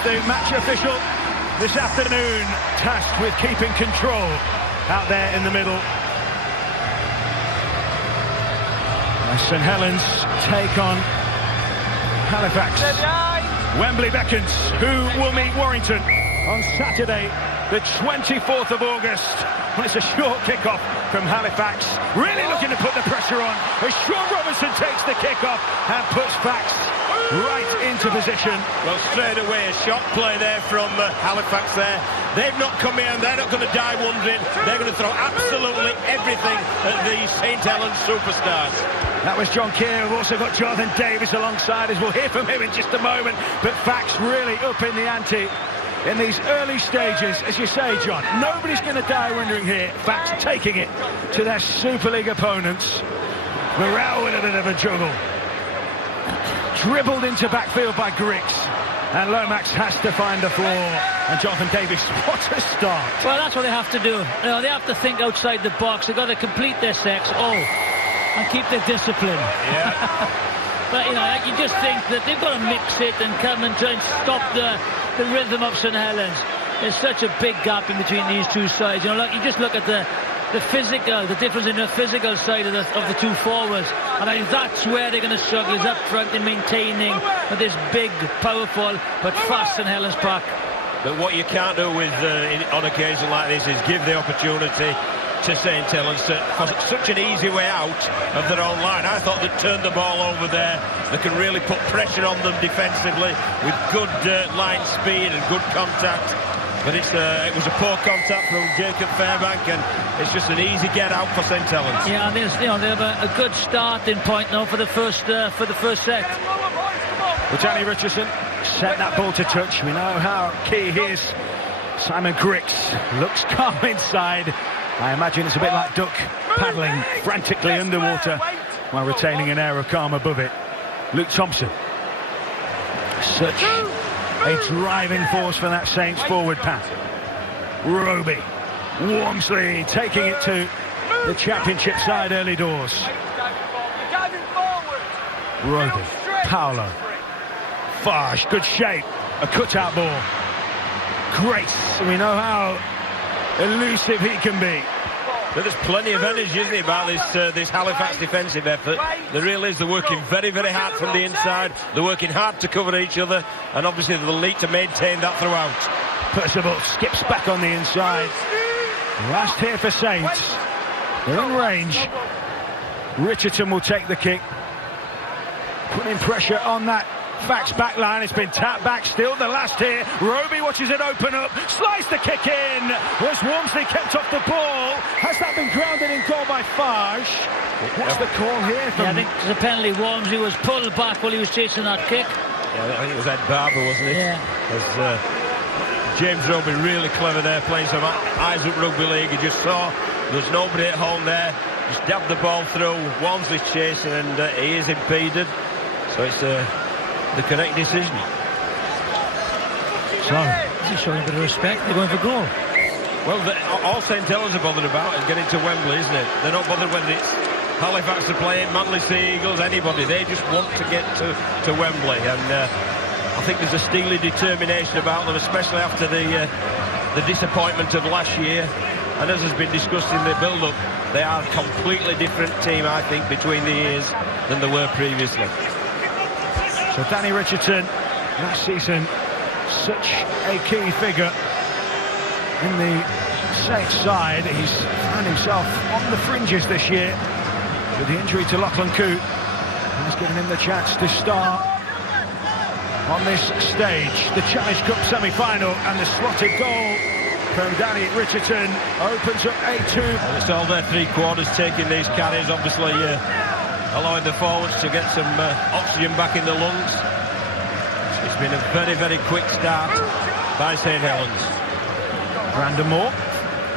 The match official this afternoon tasked with keeping control out there in the middle. St Helens take on Halifax. Wembley beckons. Who will meet Warrington on Saturday, the 24th of August? Well, it's a short kick-off from Halifax. Really looking to put the pressure on. As Sean Robinson takes the kick-off and puts Fax right into position. Well, straight away, a shot play there from Halifax there. They've not come in, they're not going to die wondering. They're going to throw absolutely everything at these St Helens superstars. That was John Keir. We've also got Jonathan Davis alongside us. We'll hear from him in just a moment. But Fax really up in the ante in these early stages. As you say, John, nobody's going to die wondering here. Fax taking it to their Super League opponents. Morel with a bit of a juggle. Dribbled into backfield by Griggs. And Lomax has to find the floor. And Jonathan Davis, what a start. Well, that's what they have to do. You know, they have to think outside the box. They've got to complete their sets. And keep their discipline. Yeah. But, you know, you just think that they've got to mix it and come and try and stop the rhythm of St Helens. There's such a big gap in between these two sides. You know, you just look at the physical, the difference in the physical side of the two forwards. And I think that's where they're going to struggle, is up front in maintaining with this big, powerful, but fast St Helens pack. But what you can't do with on occasion like this is give the opportunity to St Helens for such an easy way out of their own line. I thought they'd turn the ball over there. They can really put pressure on them defensively with good line speed and good contact. But it was a poor contact from Jacob Fairbank, and it's just an easy get out for St Helens. Yeah, and they have a good starting point now for the first set. Well, Danny Richardson set that ball to touch. We know how key he is. Simon Griggs looks calm inside. I imagine it's a bit like duck paddling frantically underwater while retaining an air of calm above it. Luke Thompson. Such a driving force for that Saints forward pack. Roby. Wormsley taking it to the championship side early doors. Roby. Paolo. Farge. Good shape. A cutout ball. Grace. We know how elusive he can be. But there's plenty of energy, isn't it, about this Halifax defensive effort. There really is. They're working very, very hard from the inside. They're working hard to cover each other, and obviously they'll need to maintain that throughout. Percival skips back on the inside. Last here for Saints. They're in range. Richardson will take the kick. Putting pressure on that Fax back line. It's been tapped back. Still the last here. Roby watches it open up. Slice the kick in. Was Wormsley kept off the ball? Has that been grounded in goal by Farge? What's the call here? I think it's a penalty. Wormsley was pulled back while he was chasing that kick. Yeah, I think it was Ed Barber, wasn't it? Yeah. As James Roby really clever there, playing some Isaac Rugby League. He just saw there's nobody at home there. Just dabbed the ball through. Wormsley's chasing, and he is impeded. So it's the correct decision. So, he's showing a bit of respect. They're going for goal. Well, all St Helens are bothered about is getting to Wembley, isn't it? They're not bothered whether it's Halifax are playing, Manly Sea Eagles, anybody. They just want to get to Wembley. And I think there's a steely determination about them, especially after the disappointment of last year. And as has been discussed in the build-up, they are a completely different team, I think, between the years than they were previously. So Danny Richardson, last season, such a key figure in the Saints side. He's found himself on the fringes this year with the injury to Lachlan Coote. Has given him the chance to start on this stage. The Challenge Cup semi-final, and the slotted goal from Danny Richardson opens up 8-2. Well, it's all their three quarters taking these carries, obviously allowing the forwards to get some oxygen back in the lungs. It's been a very, very quick start by St Helens. Brandon Moore,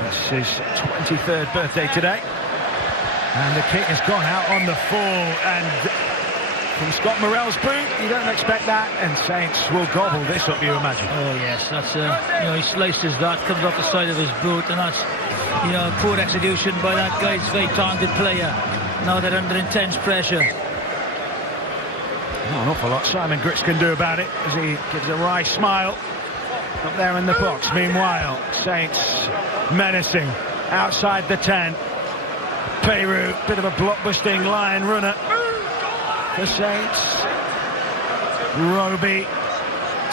it's his 23rd birthday today. And the kick has gone out on the full, and from Scott Morell's boot, you don't expect that, and Saints will gobble this up, you imagine. Oh yes, that's he slices that, comes off the side of his boot, and that's poor execution by that guy. He's a very talented player. Now they're under intense pressure. Not an awful lot Simon Griggs can do about it as he gives a wry smile. Up there in the box. Meanwhile, Saints menacing outside the 10. Peru, bit of a blockbusting line runner for Saints. Roby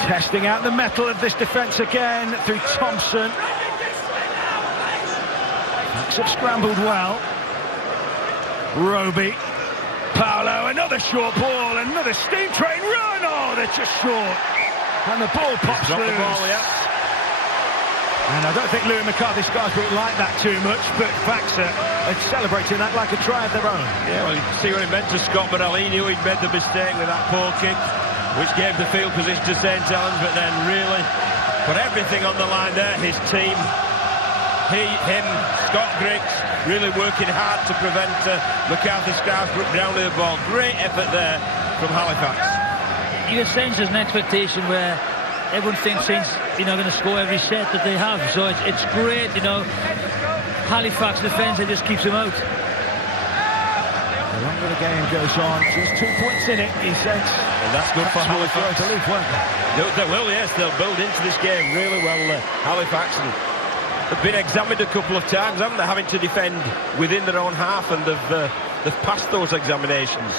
testing out the mettle of this defence again through Thompson. Halifax have scrambled well. Roby. Paolo, another short ball, another steam train run. Oh, they're just short. And the ball pops loose. The ball, yeah. And I don't think Louis McCarthy Scarsbrook like that too much, but Faxa are celebrating that like a try of their own. Yeah, well, you can see what he meant to Scott, but he knew he'd made the mistake with that poor kick, which gave the field position to St. Helens, but then really put everything on the line there. His team, him, Scott Griggs, really working hard to prevent McCarthy Scarsbrook grounding the ball. Great effort there from Halifax. You get Saints as an expectation where everyone thinks Saints, going to score every set that they have. So it's great, Halifax defence, it just keeps them out. The longer the game goes on, just 2 points in it, he says. And that's good for Halifax. They will, yes, they'll build into this game really well, Halifax. And they've been examined a couple of times, haven't they, having to defend within their own half, and they've passed those examinations.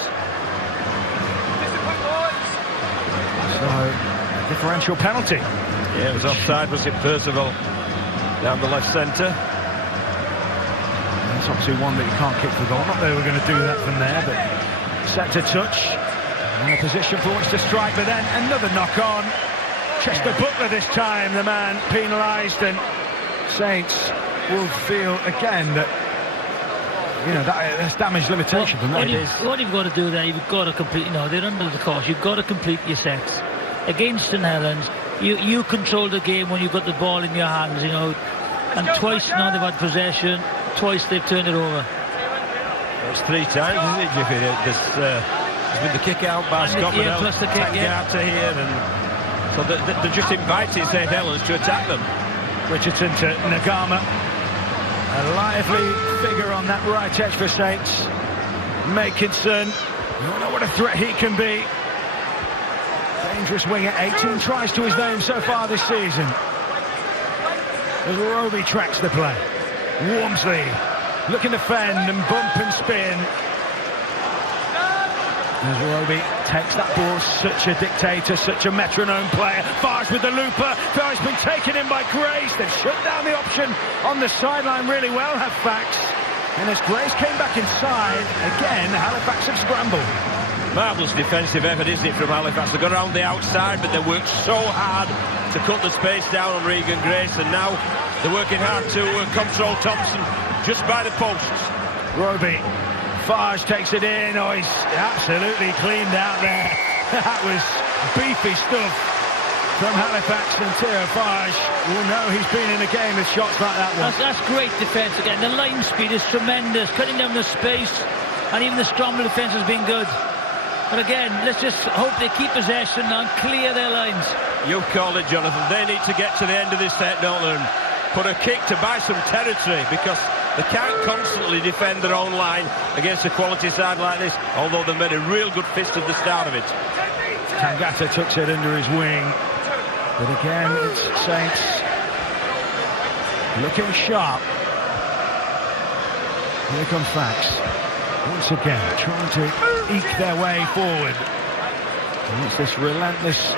So, a differential penalty. Yeah, it was offside, was it, Percival? Down the left centre. That's obviously one that you can't kick for goal. Not that they were going to do that from there, but set to touch. In a position for which to strike, but then another knock on. Chester Butler this time, the man penalised, and Saints will feel again that that's damage limitation from that. What you've got to do there, you've got to complete. They're under the course. You've got to complete your sets against St. Helens. You control the game when you've got the ball in your hands. And twice now they've had possession. Twice they've turned it over. It's 3 times, isn't it, Jiffy? There's been the kick out by Scott Bennell, plus the kick out to here, and so they're just inviting St. Helens to attack them. Richardson to Nagama. A lively figure on that right edge for Saints. Makinson, you don't know what a threat he can be. Dangerous winger, 18 tries to his name so far this season. As Roby tracks the play. Wormsley looking to fend and bump and spin. As Roby takes that ball, such a dictator, such a metronome player. Farge with the looper. Farge's been taken in by Grace. They've shut down the option on the sideline really well, Halifax. And as Grace came back inside, again, Halifax have scrambled. Marvellous defensive effort, isn't it, from Halifax? They got around the outside, but they worked so hard to cut the space down on Regan Grace, and now they're working hard to control Thompson just by the posts. Roby. Farge takes it in. Oh, he's absolutely cleaned out there. That was beefy stuff from Halifax, and Theo Farge will know he's been in a game with shots like that one. That's great defence again. The line speed is tremendous, cutting down the space, and even the stronger defence has been good. But again, let's just hope they keep possession and clear their lines. You called it, Jonathan. They need to get to the end of this set, don't they? And put a kick to buy some territory, because they can't constantly defend their own line against a quality side like this, although they made a real good fist at the start of it. Tangata tucks it under his wing. But again, it's Saints looking sharp. Here comes Fax. Once again, trying to eke their way forward. And it's this relentless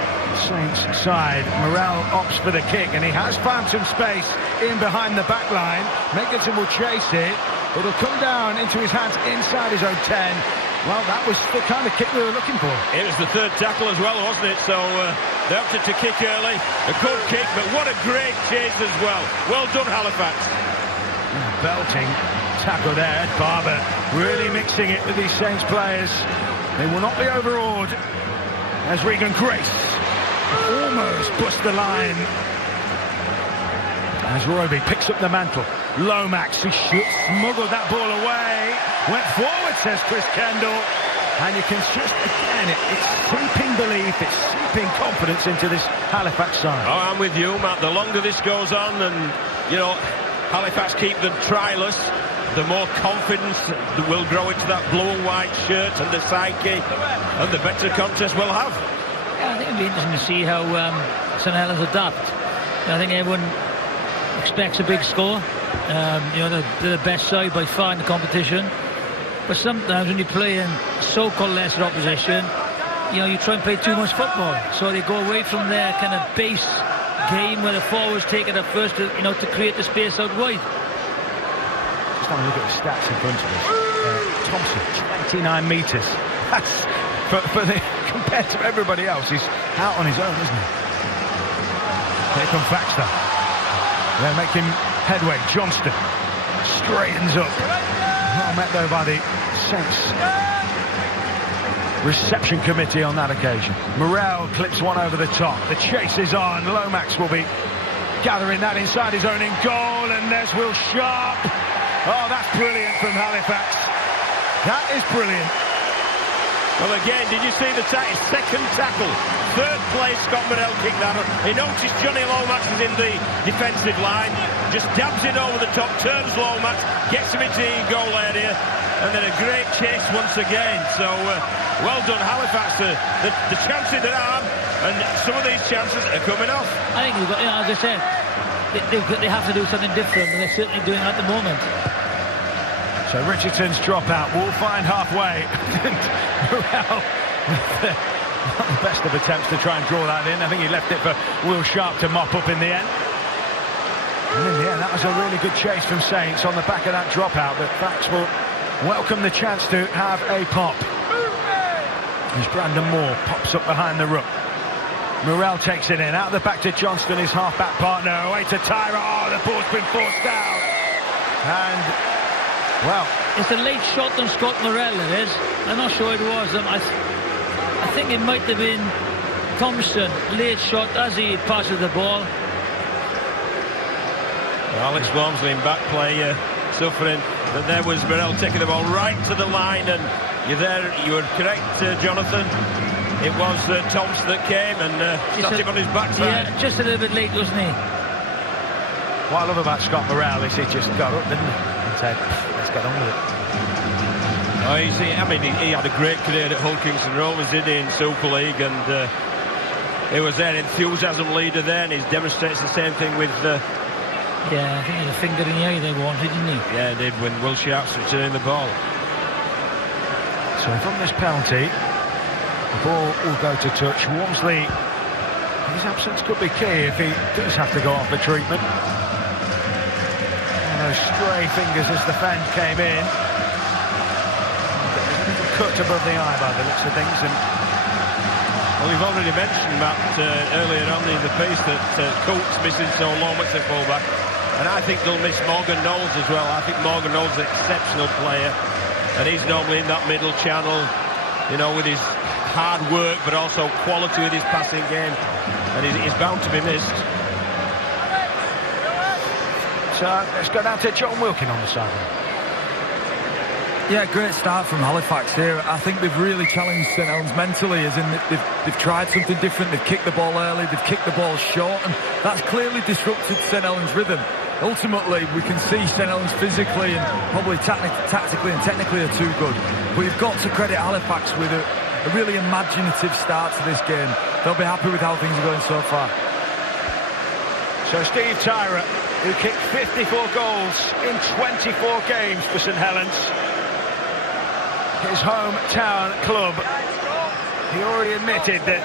Saints side. Morel opts for the kick, and he has found some space in behind the back line. Meganson will chase it. It'll come down into his hands inside his own 10. Well, that was the kind of kick we were looking for. It was the third tackle as well, wasn't it? So they opted to kick early. A good kick, but what a great chase as well. Well done, Halifax. Belting tackle there. Barber really mixing it with these Saints players. They will not be overawed as Regan Grace almost busts the line. As Roby picks up the mantle. Lomax, who smuggled that ball away. Went forward, says Chris Kendall. And you can just, again, it's seeping belief, it's seeping confidence into this Halifax side. Oh, I'm with you, Matt. The longer this goes on, and, Halifax keep them tryless, the more confidence will grow into that blue and white shirt and the psyche, and the better contest we'll have. Yeah, I think it'll be interesting to see how St Helens adapt. I think everyone expects a big score. You know, they're the best side by far in the competition. But sometimes when you play in so-called lesser opposition, you know, you try and play too much football. So they go away from their kind of base game where the forwards take it up first, to, you know, to create the space out wide. Just have a look at the stats in front of us. Thompson, 29 metres. That's compared to everybody else, he's out on his own, isn't he? Here comes Baxter. They're making headway. Johnston straightens up. Well met though by the Saints reception committee on that occasion. Morel clips one over the top. The chase is on. Lomax will be gathering that inside his own in goal, and there's Will Sharp. Oh, that's brilliant from Halifax. That is brilliant. Well, again, did you see the second tackle? Third place, Scott Morel kicked that up. He noticed Johnny Lomax is in the defensive line, just dabs it over the top, turns Lomax, gets him into the goal area, and then a great chase once again. So, well done, Halifax. The chance in their arm, and some of these chances are coming off. I think, you know, as I said, they have to do something different, and they're certainly doing it at the moment. So Richardson's dropout will find halfway. Morel, not the best of attempts to try and draw that in. I think he left it for Will Sharp to mop up in the end. And in the end, that was a really good chase from Saints on the back of that dropout, but Fax will welcome the chance to have a pop. As Brandon Moore pops up behind the ruck. Morel takes it in, out the back to Johnston, his half-back partner, away to Tyra. Oh, the ball's been forced out. And, well, it's a late shot on Scott Morel, it is. I'm not sure it was. I think it might have been Thompson, late shot as he passes the ball. Alex Walmsley in back play suffering, but there was Morel taking the ball right to the line, and you were correct, Jonathan. It was Thompson that came and stopped him on his backside. Yeah, just a little bit late, wasn't he? What I love about Scott Morel is he just got up, didn't he? And said, let's get on with it. Oh, he had a great career at Hull Kingston Rovers, didn't he, in Super League, and it was their enthusiasm leader there, and he demonstrates the same thing with... yeah, I think it was a finger in the eye they wanted, didn't he? Yeah, he did, when Will Sharp's returning the ball. So from this penalty, the ball will go to touch. Walmsley, his absence could be key if he does have to go off the treatment. And those stray fingers as the fan came in. Cut above the eye by the looks of things. And well, we've already mentioned that earlier on in the piece that Coates missing so Lomax at fullback, and I think they'll miss Morgan Knowles as well. I think Morgan Knowles is an exceptional player, and he's normally in that middle channel, you know, with his hard work but also quality with his passing game, and he's bound to be missed. So let's go down to John Wilkin on the sideline. Yeah, great start from Halifax here. I think they've really challenged St Helens mentally, as in they've tried something different. They've kicked the ball early, they've kicked the ball short, and that's clearly disrupted St Helens' rhythm. Ultimately, we can see St Helens physically and probably tactically and technically are too good. But you've got to credit Halifax with a really imaginative start to this game. They'll be happy with how things are going so far. So Steve Tyra, who kicked 54 goals in 24 games for St Helens, his hometown club, he already admitted that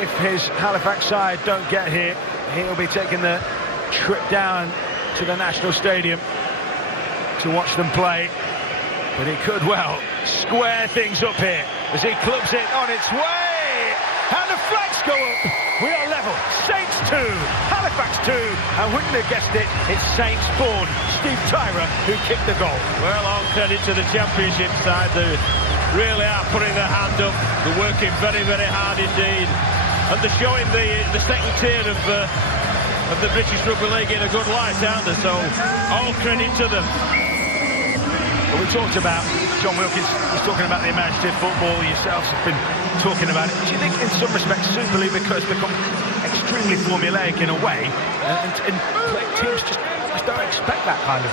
if his Halifax side don't get here, he'll be taking the trip down to the National Stadium to watch them play. But he could well square things up here as he clubs it on its way. And the flags go up. We are level. Saints 2, Halifax 2, and wouldn't have guessed it, it's Saints born Steve Tyra who kicked the goal. Well, all credit to the Championship side. They really are putting their hand up. They're working very, very hard indeed, and they're showing the second tier of the British Rugby League in a good light, aren't they? So all credit to them. Well, we talked about, John Wilkins was talking about the imaginative football, yourselves have been talking about it. Do you think in some respects Super League because become extremely formulaic in a way, and teams just don't expect that kind of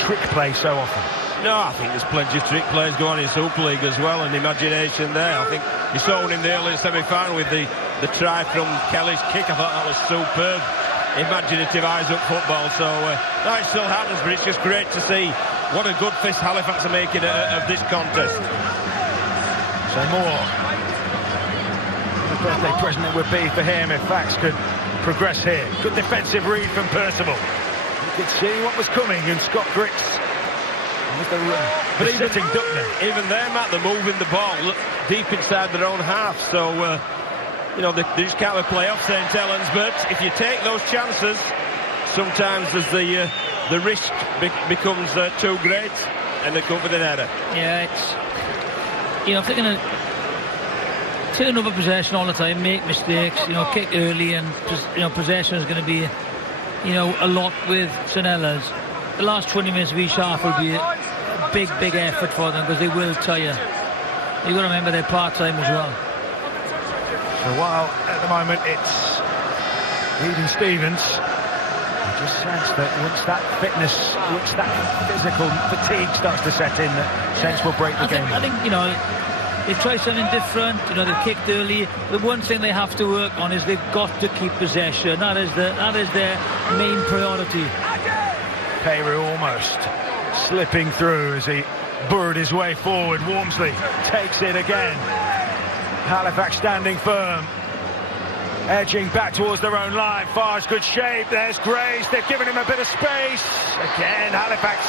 trick play so often? No, I think there's plenty of trick plays going in Super League as well, and imagination there. I think you saw one in the early semi-final with the try from Kelly's kick. I thought that was superb. Imaginative eyes-up football. So, no, it still happens, but it's just great to see what a good fist Halifax are making of this contest. So more. The birthday present it would be for him if Fax could progress here. Good defensive read from Percival. You could see what was coming, and Scott Griggs with the sitting duck there. Even there, Matt, they're moving the ball deep inside their own half. So, you know, they just can't play off St. Helens. But if you take those chances, sometimes as the risk becomes too great, and they come with an error. Yeah, it's, you know, if they're going to turn over possession all the time, make mistakes, you know, kick early, and you know, possession is going to be, you know, a lot with St. Helens. The last 20 minutes of each half will be a big effort for them, because they will tire. You've got to remember they're part-time as well. So while at the moment it's Eden Stevens, I just sense that once that fitness, once that physical fatigue starts to set in, that Saints will break the game. I think, you know, they've tried something different. You know, they've kicked early. The one thing they have to work on is they've got to keep possession. That is their main priority. Payru almost slipping through as he burrowed his way forward. Walmsley takes it again. Halifax standing firm, edging back towards their own line. Farr's good shape. There's Grace. They've given him a bit of space. Again, Halifax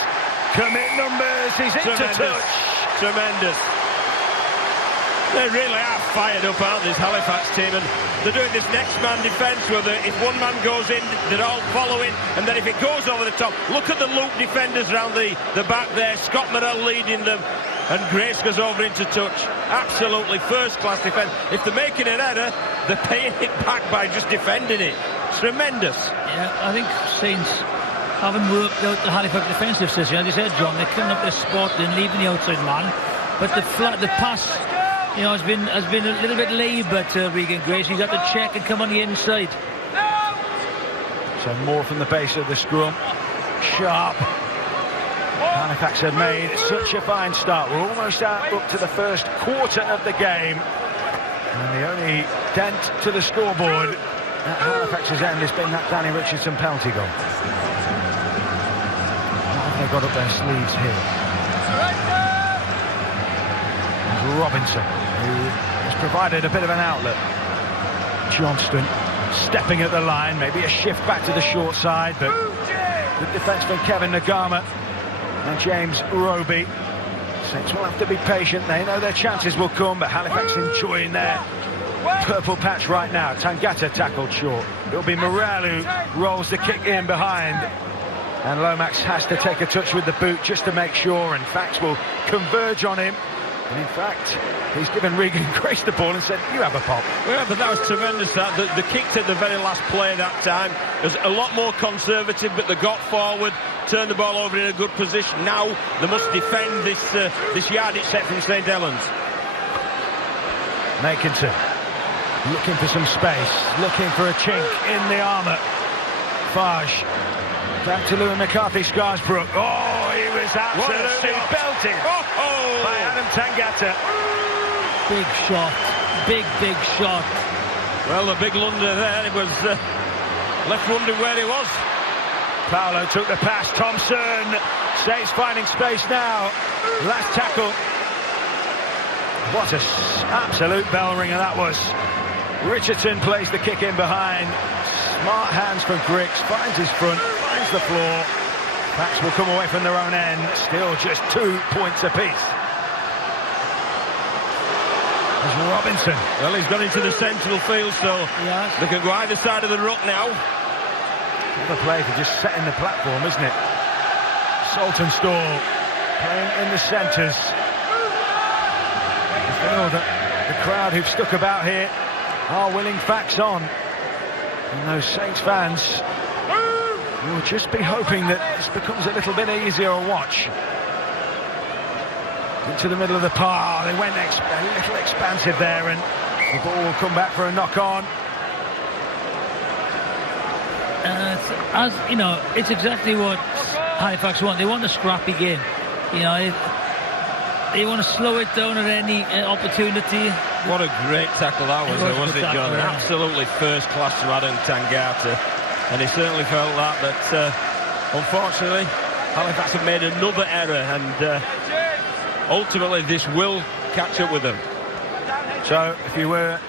commit numbers. He's into touch. Tremendous. They really are fired up, aren't they, this Halifax team? And they're doing this next man defence where if one man goes in, they're all following, and then if it goes over the top, look at the loop defenders round the back there. Scott Morrell leading them, and Grace goes over into touch. Absolutely first-class defence. If they're making an error, they're paying it back by just defending it. Tremendous. Yeah, I think Saints haven't worked out the Halifax defensive system. As you said, John, they're coming up their spot and leaving the outside man, but the pass, you know, has been a little bit laboured to Regan Grace. He's got to check and come on the inside. So more from the base of the scrum. Sharp. Halifax have made such a fine start. We're almost up to the first quarter of the game, and the only dent to the scoreboard at Halifax's end has been that Danny Richardson penalty goal. What have they got up their sleeves here? Robinson, who has provided a bit of an outlet. Johnston stepping at the line, maybe a shift back to the short side, but good defence from Kevin Nagama and James Roby. Saints will have to be patient. They know their chances will come, but Halifax enjoying their purple patch right now. Tangata tackled short. It'll be Morrell who rolls the kick in behind, and Lomax has to take a touch with the boot just to make sure, and Fax will converge on him. And in fact, he's given Regan Grace the ball and said, you have a pop. Yeah, but that was tremendous. The kick at the very last play that time was a lot more conservative, but they got forward, turned the ball over in a good position. Now they must defend this yardage set from St. Helens. Makinson looking for some space, looking for a chink in the armour. Farge back to Lewin McCarthy, Scarsbrook. Oh, he was absolutely belted by Adam Tangata. Big shot, big shot. Well, the big blunder there, it was left wondering where he was. Paolo took the pass. Thompson, Saints finding space now. Last tackle. What a absolute bell ringer that was. Richardson plays the kick in behind. Smart hands from Griggs, finds his front, finds the floor. Pats will come away from their own end. Still just 2 points apiece. There's Robinson. Well, he's gone into the central field, so they can go either side of the ruck now. Another play for just setting the platform, isn't it? Saltonstall playing in the centres. You feel that the crowd who've stuck about here are willing Fax on. And those Saints fans will just be hoping that this becomes a little bit easier a watch. Into the middle of the park. They went a little expansive there, and the ball will come back for a knock-on. As you know, it's exactly what Halifax want. They want a scrappy game. You know, they want to slow it down at any opportunity. What a great tackle that was, wasn't it, John? Yeah. Absolutely first class from Adam Tangata. And he certainly felt that unfortunately, Halifax have made another error, and ultimately this will catch up with them. So, if you were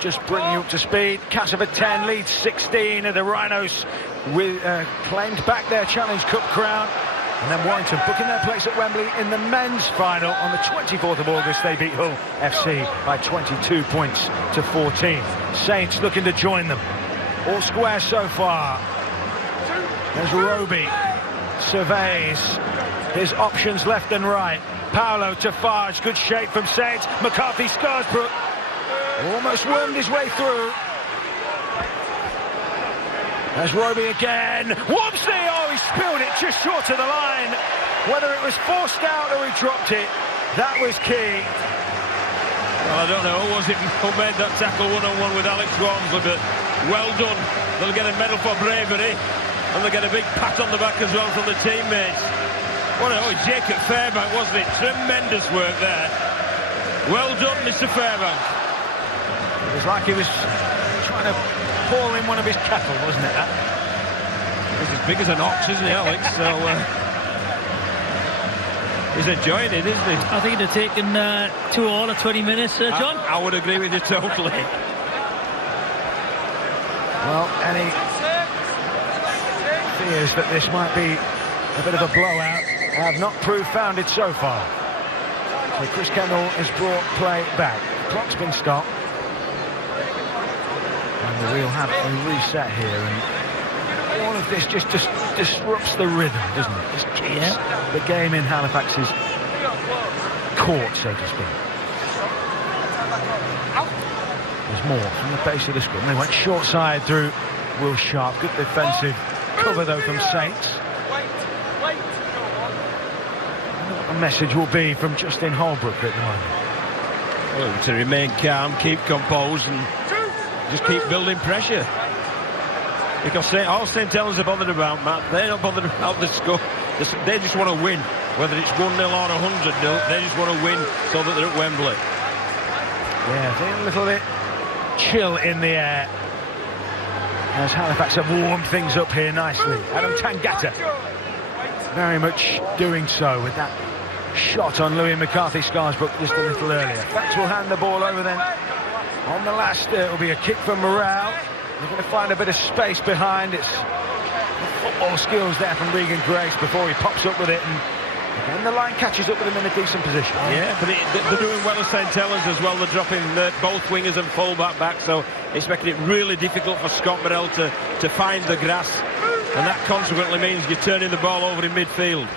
just bringing you up to speed, Castleford 10 leads 16, and the Rhinos claimed back their Challenge Cup crown. And then Warrington booking their place at Wembley in the men's final on the 24th of August. They beat Hull FC by 22 points to 14. Saints looking to join them. All square so far. There's Roby. Surveys his options left and right. Paolo to Farge. Good shape from Saints. McCarthy Scarsbrook almost wormed his way through. There's Roby again. Whoopsie! Oh, he spilled it just short of the line. Whether it was forced out or he dropped it, that was key. Well, I don't know who was it who made that tackle one-on-one with Alex Walmsley, but well done. They'll get a medal for bravery, and they'll get a big pat on the back as well from the teammates. Jacob Fairbank, wasn't it? Tremendous work there. Well done, Mr. Fairbank. It was like he was trying to haul in one of his cattle, wasn't it, that? He's as big as an ox, isn't he, Alex? So he's enjoying it, isn't he? I think it'd have taken 2 or 20 minutes, John. I would agree with you totally. Well, any fears that this might be a bit of a blowout have not proved founded so far. So Chris Kendall has brought play back. The clock's been stopped. And we'll have a reset here, and all of this just disrupts the rhythm, doesn't it? Just keeps the game in Halifax's court, so to speak. There's more from the base of the scrum. They went short side through Will Sharp. Good defensive cover, though, from Saints. I wonder what the message will be from Justin Holbrook at the moment. Well, to remain calm, keep composed, and just keep building pressure. Because all St Helens are bothered about, Matt, they're not bothered about the score. They just want to win. Whether it's 1-0 or 100-0, they just want to win so that they're at Wembley. Yeah, a little bit chill in the air as Halifax have warmed things up here nicely. Adam Tangata very much doing so with that shot on Louis McCarthy Scarsbrook just a little earlier. Fax will hand the ball over then. On the last, it will be a kick from Morale. They're going to find a bit of space behind. It's football skills there from Regan Grace before he pops up with it, and the line catches up with him in a decent position. Yeah, but they're doing well as St Helens as well. They're dropping both wingers and full-back back, so it's making it really difficult for Scott Morrell to find the grass, and that consequently means you're turning the ball over in midfield.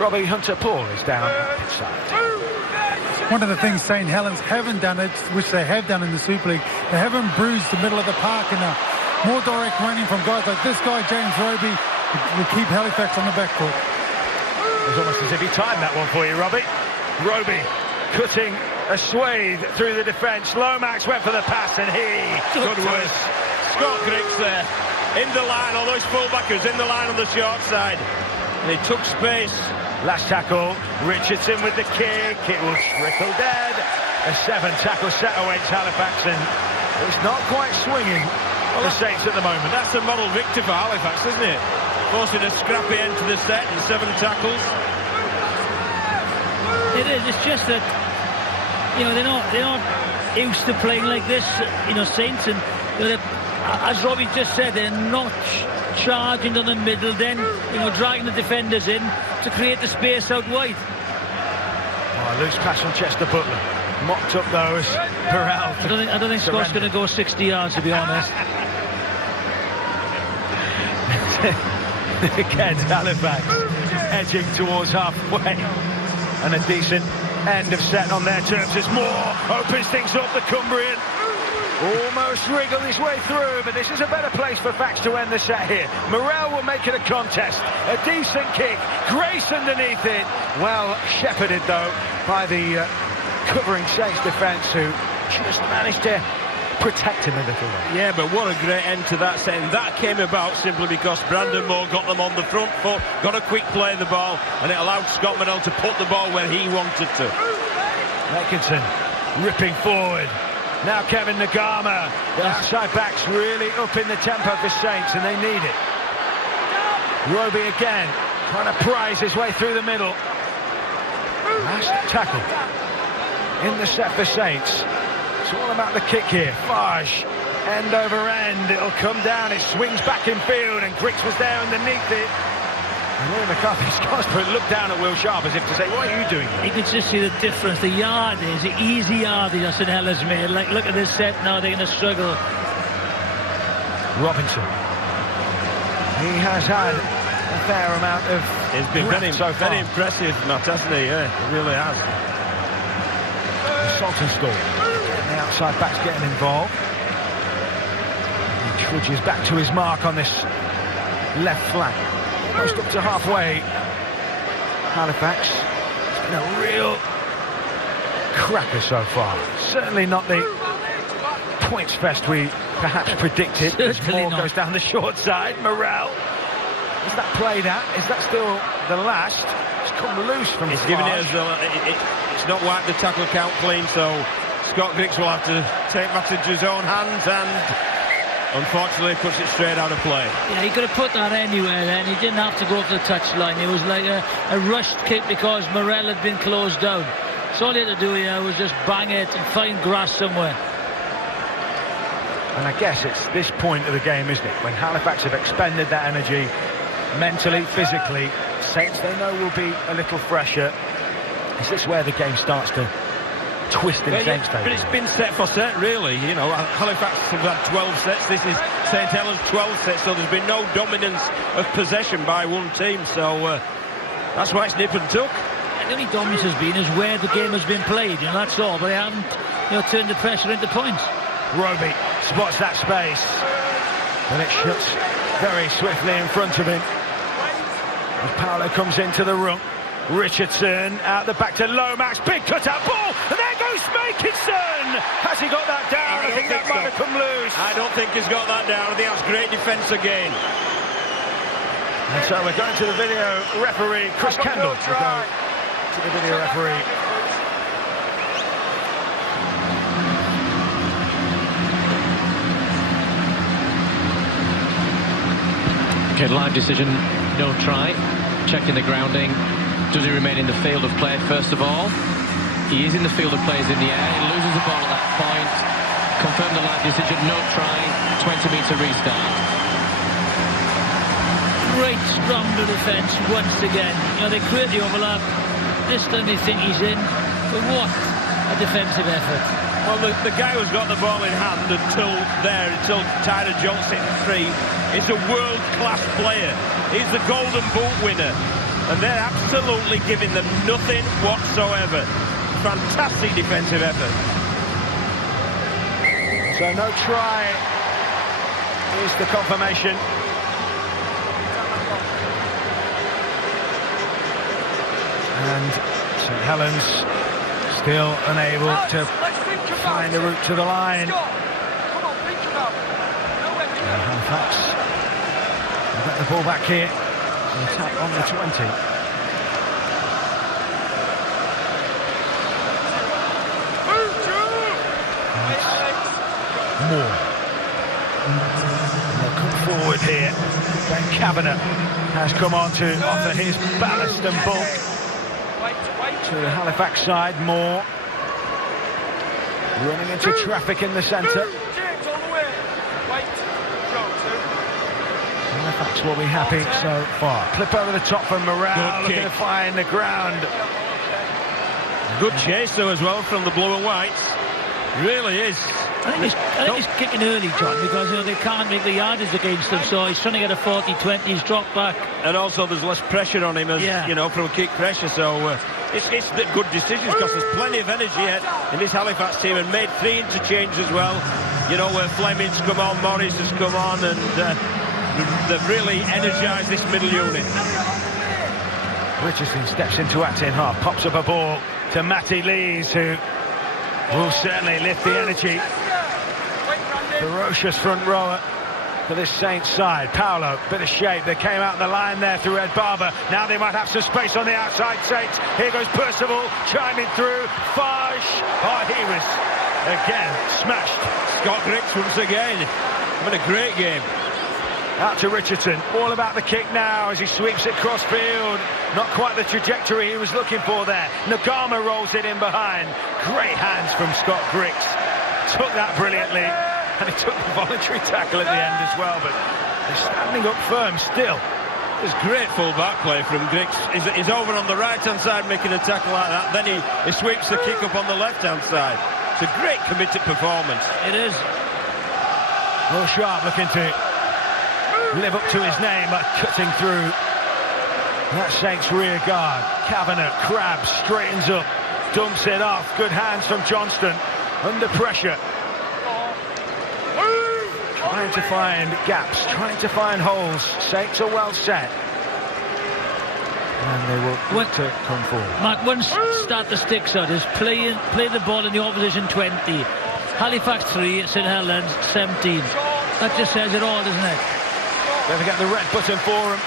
Robbie Hunter-Paul is down at pitch side. One of the things St Helens haven't done, which they have done in the Super League, they haven't bruised the middle of the park enough. More direct running from guys like this guy, James Roby, will keep Halifax on the back foot. It's almost as if he timed that one for you, Robbie. Roby cutting a swathe through the defence. Lomax went for the pass, and good work. Scott Griggs there, in the line, although his full-backers in the line on the short side. And he took space. Last tackle, Richardson with the kick. It will trickle dead. A 7-tackle set awaits Halifax, and it's not quite swinging the Saints at the moment. That's a model victory for Halifax, isn't it? Forcing a scrappy end to the set and 7 tackles. It is. It's just that, you know, they're not used to playing like this, you know, Saints, and as Robbie just said, they're not charging down the middle, then, you know, dragging the defenders in to create the space out wide. Oh, loose pass from Chester Butler. Mocked up though as Burrell. I don't think Scott's going to go 60 yards, to be honest. Again, Halifax edging towards halfway, and a decent end of set on their terms as Moore opens things up. The Cumbrian almost wriggled his way through, but this is a better place for Fax to end the set here. Morrell will make it a contest. A decent kick. Grace underneath it. Well shepherded, though, by the covering Saints defence, who just managed to protect him a little. Yeah, but what a great end to that set. And that came about simply because Brandon Moore got them on the front foot, got a quick play of the ball, and it allowed Scott Manell to put the ball where he wanted to. Atkinson ripping forward. Now Kevin Nagama. The outside backs really up in the tempo for Saints, and they need it. Roby again, trying to prize his way through the middle. Last tackle in the set for Saints. It's all about the kick here. Fage, end over end. It'll come down. It swings back in field, and Griggs was there underneath it. And William McCarthy's Scottsboro looked down at Will Sharp as if to say, what are you doing there? You can just see the difference. The yardage, the easy yardage that St Helens made. Like, look at this set now, they're going to struggle. Robinson. He has had a fair amount of... He's been very impressive, Matt, hasn't he? Yeah, he really has. Saltonstall. The outside back's getting involved. He trudges back to his mark on this left flank. Almost up to halfway. Halifax. It's been a real cracker so far. Certainly not the points fest we perhaps predicted. As Moore goes down the short side. Morrell. Is that played at? Is that still the last? It's come loose from It's giving it as it's not wiped the tackle count clean, so Scott Griggs will have to take matters into his own hands, and unfortunately puts it straight out of play. Yeah, he could have put that anywhere then. He didn't have to go up to the touchline. It was like a rushed kick because Morrell had been closed down. So all he had to do here was just bang it and find grass somewhere. And I guess it's this point of the game, isn't it? When Halifax have expended that energy, mentally, physically, Saints they know will be a little fresher. Is this where the game starts to twist in Saints' favour? But it's been set for set, really. You know, Halifax have had 12 sets. This is St Helens 12 sets, so there's been no dominance of possession by one team. So that's why it's nip and tuck. The only dominance has been is where the game has been played. You know, that's all. But they haven't, turned the pressure into points. Roby spots that space, and it shuts very swiftly in front of him. As Paolo comes into the room, Richardson out the back to Lomax, big cut-out ball, and there goes Makinson! Has he got that down? I think that might have come loose. I don't think he's got that down. I think that's great defence again. And so we're going to the video referee, Chris Kendall, to go to the video referee. Okay, live decision, no try. Checking the grounding. Does he remain in the field of play first of all? He is in the field of play, is in the air. He loses the ball at that point. Confirm the live decision, no try. 20-metre restart. Great scrum to defence once again. They create the overlap. This time they think he's in. But what a defensive effort. Well, the guy who's got the ball in hand until Tyler Johnson free is a world-class player. He's the Golden Boot winner. And they're absolutely giving them nothing whatsoever. Fantastic defensive effort. So no try is the confirmation. And St Helens still unable to find the route to the line. Halifax will get the ball back here. An attack on the 20. Moore. They'll come forward here. Ben Kavanagh has come on to offer his ballast and bulk to the Halifax side. Moore running into traffic in the centre. Halifax will be happy so far. Clip over the top from Morrell, looking to find the ground. Good chase though as well from the blue and whites. Really is. I think he's kicking early, John, because they can't make the yardage against him, so he's trying to get a 40-20, he's dropped back. And also there's less pressure on him, as from kick pressure, so it's the good decisions, because there's plenty of energy in this Halifax team, and made 3 interchanges as well. Where Fleming's come on, Morris has come on, and they've really energised this middle unit. Richardson steps into acting half, pops up a ball to Matty Lees, who will certainly lift the energy. Ferocious front rower for this Saints side. Paolo, bit of shape. They came out the line there through Ed Barber. Now they might have some space on the outside. Saints. Here goes Percival, chiming through. Fage. Oh, he was, again, smashed. Scott Griggs once again. What a great game. Out to Richardson. All about the kick now as he sweeps it cross field. Not quite the trajectory he was looking for there. Nagama rolls it in behind. Great hands from Scott Griggs. Took that brilliantly. And he took the voluntary tackle at the end as well, but he's standing up firm still. There's great full-back play from Griggs. He's over on the right-hand side making a tackle like that. Then he sweeps the kick up on the left-hand side. It's a great committed performance. It is. Will Sharp looking to live up to his name by cutting through that Saints rear guard. Kavanagh, Crabbe, straightens up, dumps it off. Good hands from Johnston. Under pressure. Trying to find gaps, trying to find holes. Saints are well set. And they will look to come forward. Mark, one start the sticks out is play the ball in the opposition 20. Halifax 3, St Helens 17. That just says it all, doesn't it? Don't forget the red button forum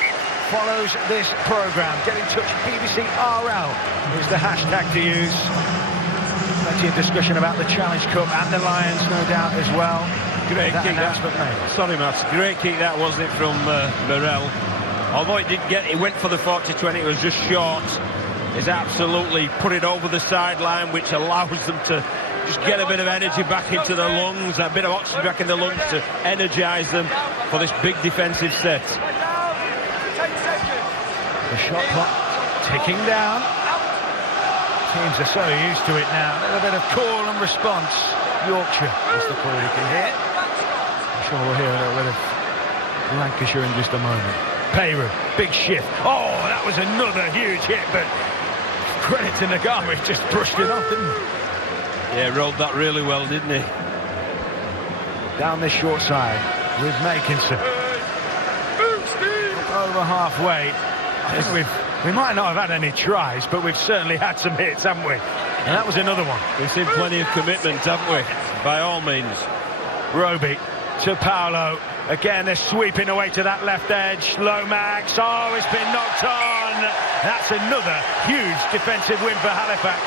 follows this programme. Get in touch, BBC RL is the hashtag to use. Plenty of discussion about the Challenge Cup and the Lions, no doubt, as well. Great kick that. Sorry, Matt. Great kick that, wasn't it, from Morel? Although it went for the 40-20, it was just short. He's absolutely put it over the sideline, which allows them to just get a bit of energy back into their lungs, a bit of oxygen back in the lungs to energise them for this big defensive set. The shot clock ticking down. Teams are so used to it now. A little bit of call and response. Yorkshire is the call you can hear. I'm sure we'll hear a little bit of Lancashire in just a moment. Payru, big shift. Oh, that was another huge hit, but credit to Nagama, he just brushed it off, didn't he? Yeah, rolled that really well, didn't he? Down this short side with Makinson. Over halfway. I think we might not have had any tries, but we've certainly had some hits, haven't we? And that was another one. We've seen plenty of commitment, haven't we? By all means. Roby to Paolo. Again, they're sweeping away to that left edge. Lomax. Oh, it's been knocked on. That's another huge defensive win for Halifax.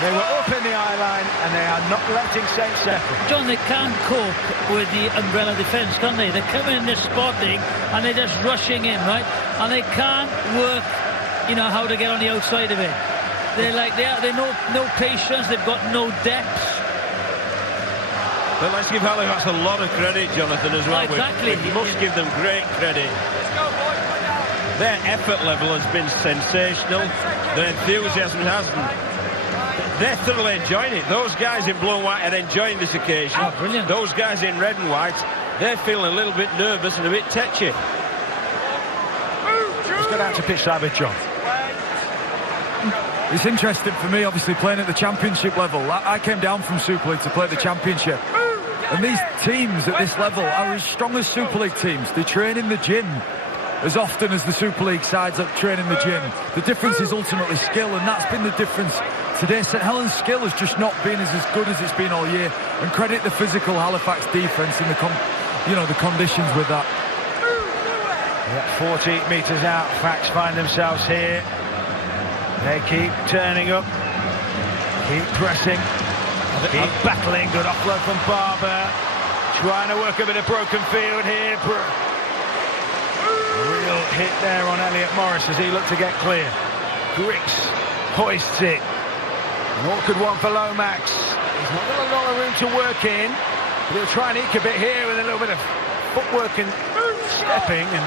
They were up in the eye line and they are not letting Saints settle. John, they can't cope with the umbrella defence, can they? They're coming in this spotting and they're just rushing in, right? And they can't work, how to get on the outside of it. They're no patience. They've got no depth. But let's give Halifax a lot of credit, Jonathan, as well. Exactly. We must give them great credit. Their effort level has been sensational. Their enthusiasm hasn't. They're thoroughly enjoying it. Those guys in blue and white are enjoying this occasion. Oh, brilliant. Those guys in red and white, they're feeling a little bit nervous and a bit tetchy. Let's go down to pitch side with John. It's interesting for me, obviously, playing at the championship level. I came down from Super League to play at the championship. And these teams at this level are as strong as Super League teams. They train in the gym as often as the Super League sides that train in the gym. The difference is ultimately skill, and that's been the difference today. St Helens' skill has just not been as good as it's been all year. And credit the physical Halifax defence and the conditions with that. Yeah, 40 metres out, Fax find themselves here. They keep turning up, keep pressing, keep battling. Good offload from Barber. Trying to work a bit of broken field here. Real hit there on Elliot Morris as he looked to get clear. Griggs hoists it. An awkward one for Lomax. He's not got a lot of room to work in. But he'll try and eke a bit here with a little bit of footwork and stepping. And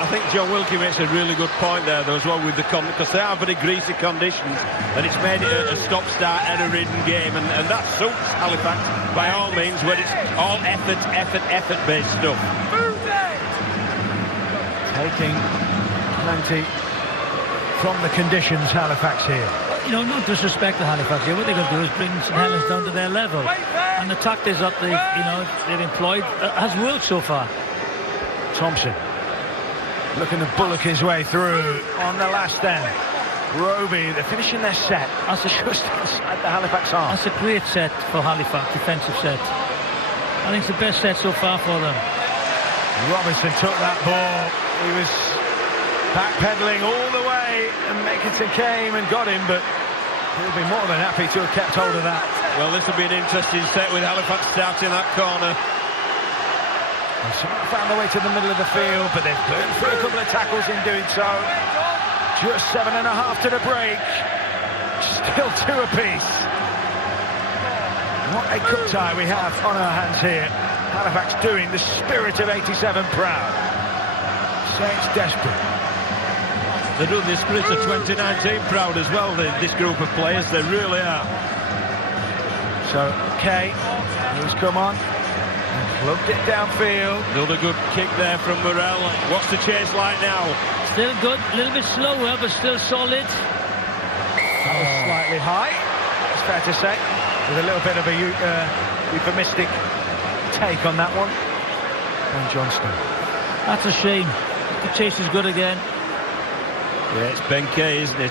I think John Wilkie makes a really good point there, though, as well, with the because they are very greasy conditions, and it's made it a stop-start, error-ridden game, and that suits Halifax by all means, where it's all effort-based stuff. Taking plenty from the conditions, Halifax here. No disrespect to Halifax here. What they're going to do is bring St Helens down to their level, and the tactics that they've employed has worked so far. Thompson looking to bullock his way through on the last end. Roby, they're finishing their set. That's just inside the Halifax arm. That's a great set for Halifax, defensive set. I think it's the best set so far for them. Robinson took that ball. He was backpedaling all the way, and Makinson came and got him, but he'll be more than happy to have kept hold of that. Well, this will be an interesting set with Halifax starting that corner. Someone found their way to the middle of the field, but they've burned through a couple of tackles in doing so. Just 7.5 to the break. Still 2 apiece. What a cup tie we have on our hands here. Halifax doing the spirit of '87 proud. Saints desperate. They're doing the spirit of 2019 proud as well, this group of players. They really are. So, Kay, he's come on. Plugged it downfield. Another good kick there from Morel. What's the chase like now? Still good, a little bit slower, but still solid. That was slightly high, it's fair to say. With a little bit of a euphemistic take on that one. And Johnston. That's a shame. The chase is good again. Yeah, it's Ben Kay, isn't it?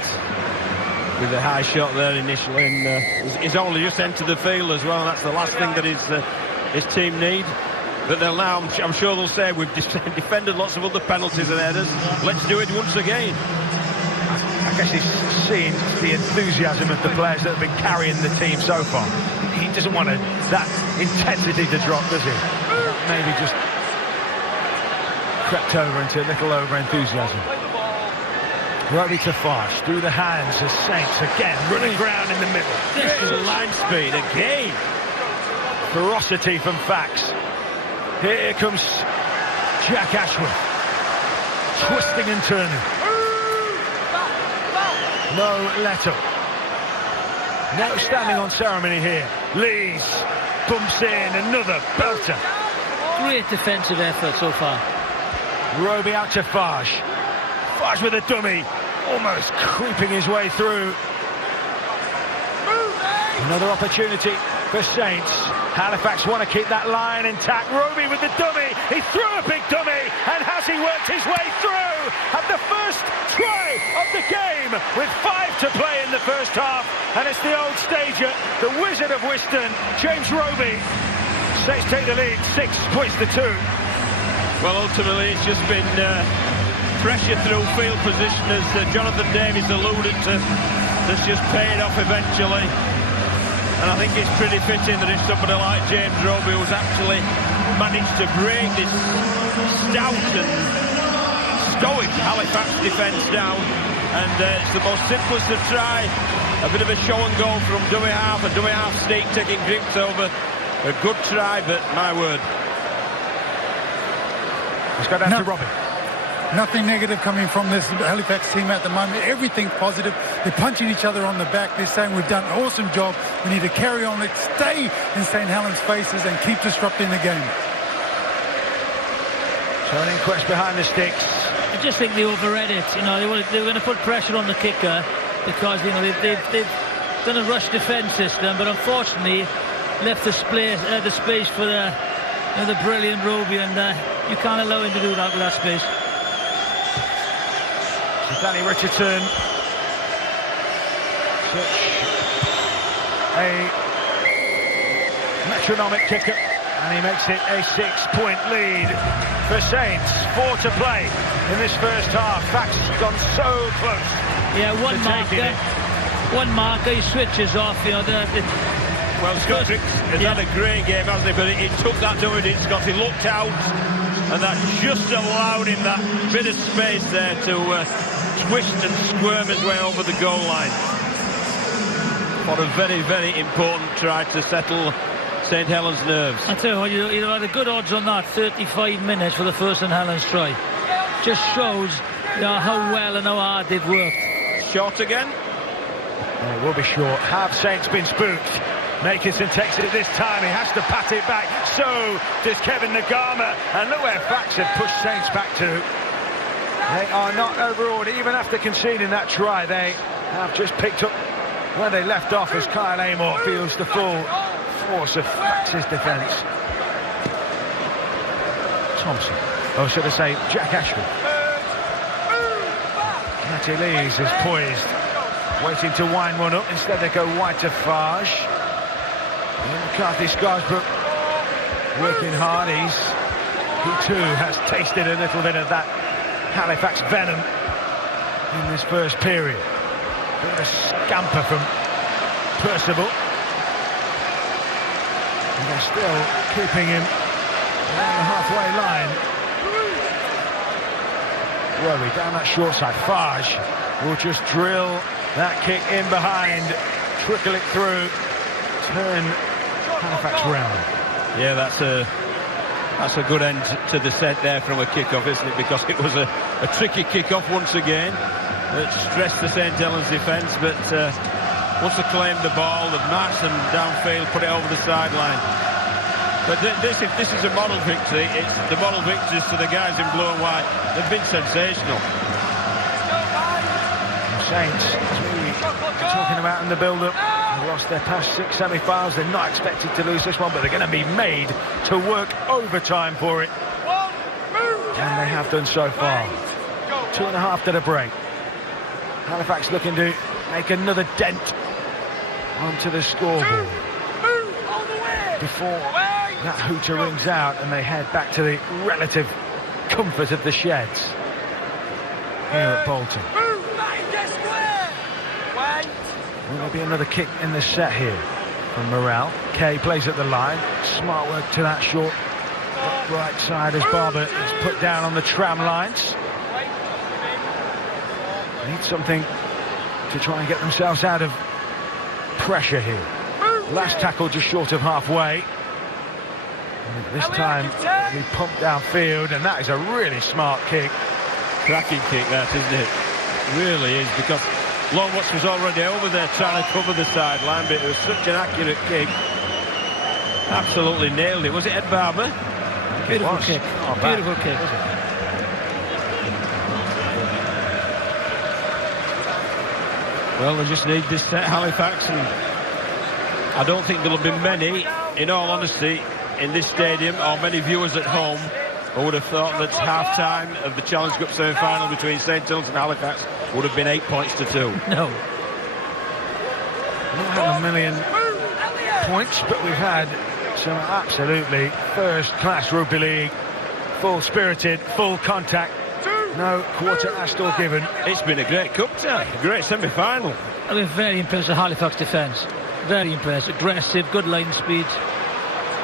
With the high shot there initially, and he's only just entered the field as well. And that's the last thing that his team need. But they'll now, I'm sure they'll say, we've defended lots of other penalties and headers. Let's do it once again. I guess he's seen the enthusiasm of the players that have been carrying the team so far. He doesn't want that intensity to drop, does he? Maybe just crept over into a little over-enthusiasm. Roby to Farsh, through the hands of Saints, again, running ground in the middle. This is line speed again. Ferocity from Fax. Here comes Jack Ashworth. Twisting and turning. No let up. No standing on ceremony here. Lees bumps in, another belter. Great defensive effort so far. Roby out to Farsh. Farsh with a dummy. Almost creeping his way through. Another opportunity for Saints. Halifax want to keep that line intact. Roby with the dummy. He threw a big dummy. And has he worked his way through at the first try of the game with 5 to play in the first half? And it's the old stager, the Wizard of Whiston, James Roby. Saints take the lead, 6 points to 2. Well, ultimately, it's just been pressure through field position, as Jonathan Davies alluded to. That's just paid off eventually. And I think it's pretty fitting that it's somebody like James Roby who's actually managed to break this stout and stoic Halifax defence down. And it's the most simplest of try. A bit of a show and go from dummy half, and dummy half sneak taking grips over. A good try, but my word. Let's go down to Roby. Nothing negative coming from this Halifax team at the moment. Everything positive. They're punching each other on the back. They're saying we've done an awesome job. We need to carry on. Let's stay in St. Helens' faces and keep disrupting the game. Turning Quest behind the sticks. I just think they overread it. You know, they were going to put pressure on the kicker because, you know, they've done a rush defence system, but unfortunately left the space for the brilliant Roby, and you can't allow him to do that with that space. So Danny Richardson, such a metronomic kicker, and he makes it a 6-point lead for Saints. 4 to play in this first half. Fax has gone so close. Yeah, one marker, he switches off. You know, well, Scottrick has had a great game, hasn't he? But he took that to it, Scott. He looked out, and that just allowed him that bit of space there to twist and squirm his way over the goal line. What a very, very important try to settle St. Helens' nerves. I tell you what, you had a good odds on that. 35 minutes for the first St. Helens try. Just shows, you know, how well and how hard they've worked. Short again? It will be short. Have Saints been spooked? Makinson takes it this time. He has to pat it back. So does Kevin Nagama. And look where Fax had pushed Saints back to. They are not overawed. Even after conceding that try, they have just picked up where they left off as Kyle Amor feels the full force of Fax's defence. Thompson. Or should I say Jack Ashford. Matty Lees is poised, waiting to wind one up. Instead they go wide to Farge. McCarthy Scarsbrook working hard. He too has tasted a little bit of that Halifax venom in this first period. Bit of a scamper from Percival. And they're still keeping him around the halfway line. Roby down that short side. Farge will just drill that kick in behind, trickle it through, turn Halifax round. Yeah, that's a good end to the set there from a kick-off, isn't it? Because it was a tricky kick-off once again. It stressed the St. Helens defence, but once they claimed the ball, they've marched them downfield, put it over the sideline. But this is a model victory. It's the model victories to the guys in blue and white. They've been sensational. Saints, as we were talking about in the build-up, have lost their past 6 semi-finals. They're not expected to lose this one, but they're going to be made to work overtime for it. And they have done so far. 2.5 to the break. Halifax looking to make another dent onto the scoreboard before that hooter rings out and they head back to the relative comfort of the sheds here at Bolton. Will there be another kick in the set here from Morrell? Kay plays at the line. Smart work to that short right side as Barber is put down on the tram lines. Need something to try and get themselves out of pressure here. Last tackle just short of halfway. And this time we pump downfield, and that is a really smart kick. Cracking kick that, isn't it? Really is, because Longwatch was already over there trying to cover the sideline, but it was such an accurate kick. Absolutely nailed it. Was it Ed Barber? Beautiful kick. Beautiful kick. Well, they just need this set, Halifax, and I don't think there'll be many, in all honesty, in this stadium, or many viewers at home who would have thought that half-time of the Challenge Cup semi-final between St. Helens and Halifax would have been 8 points to 2. No. Not had a million points, but we've had some absolutely first-class rugby league, full-spirited, full contact. No quarter asked or given. It's been a great cup tie, a great semi-final. I've been very impressed with Halifax defence. Very impressed. Aggressive, good line speed.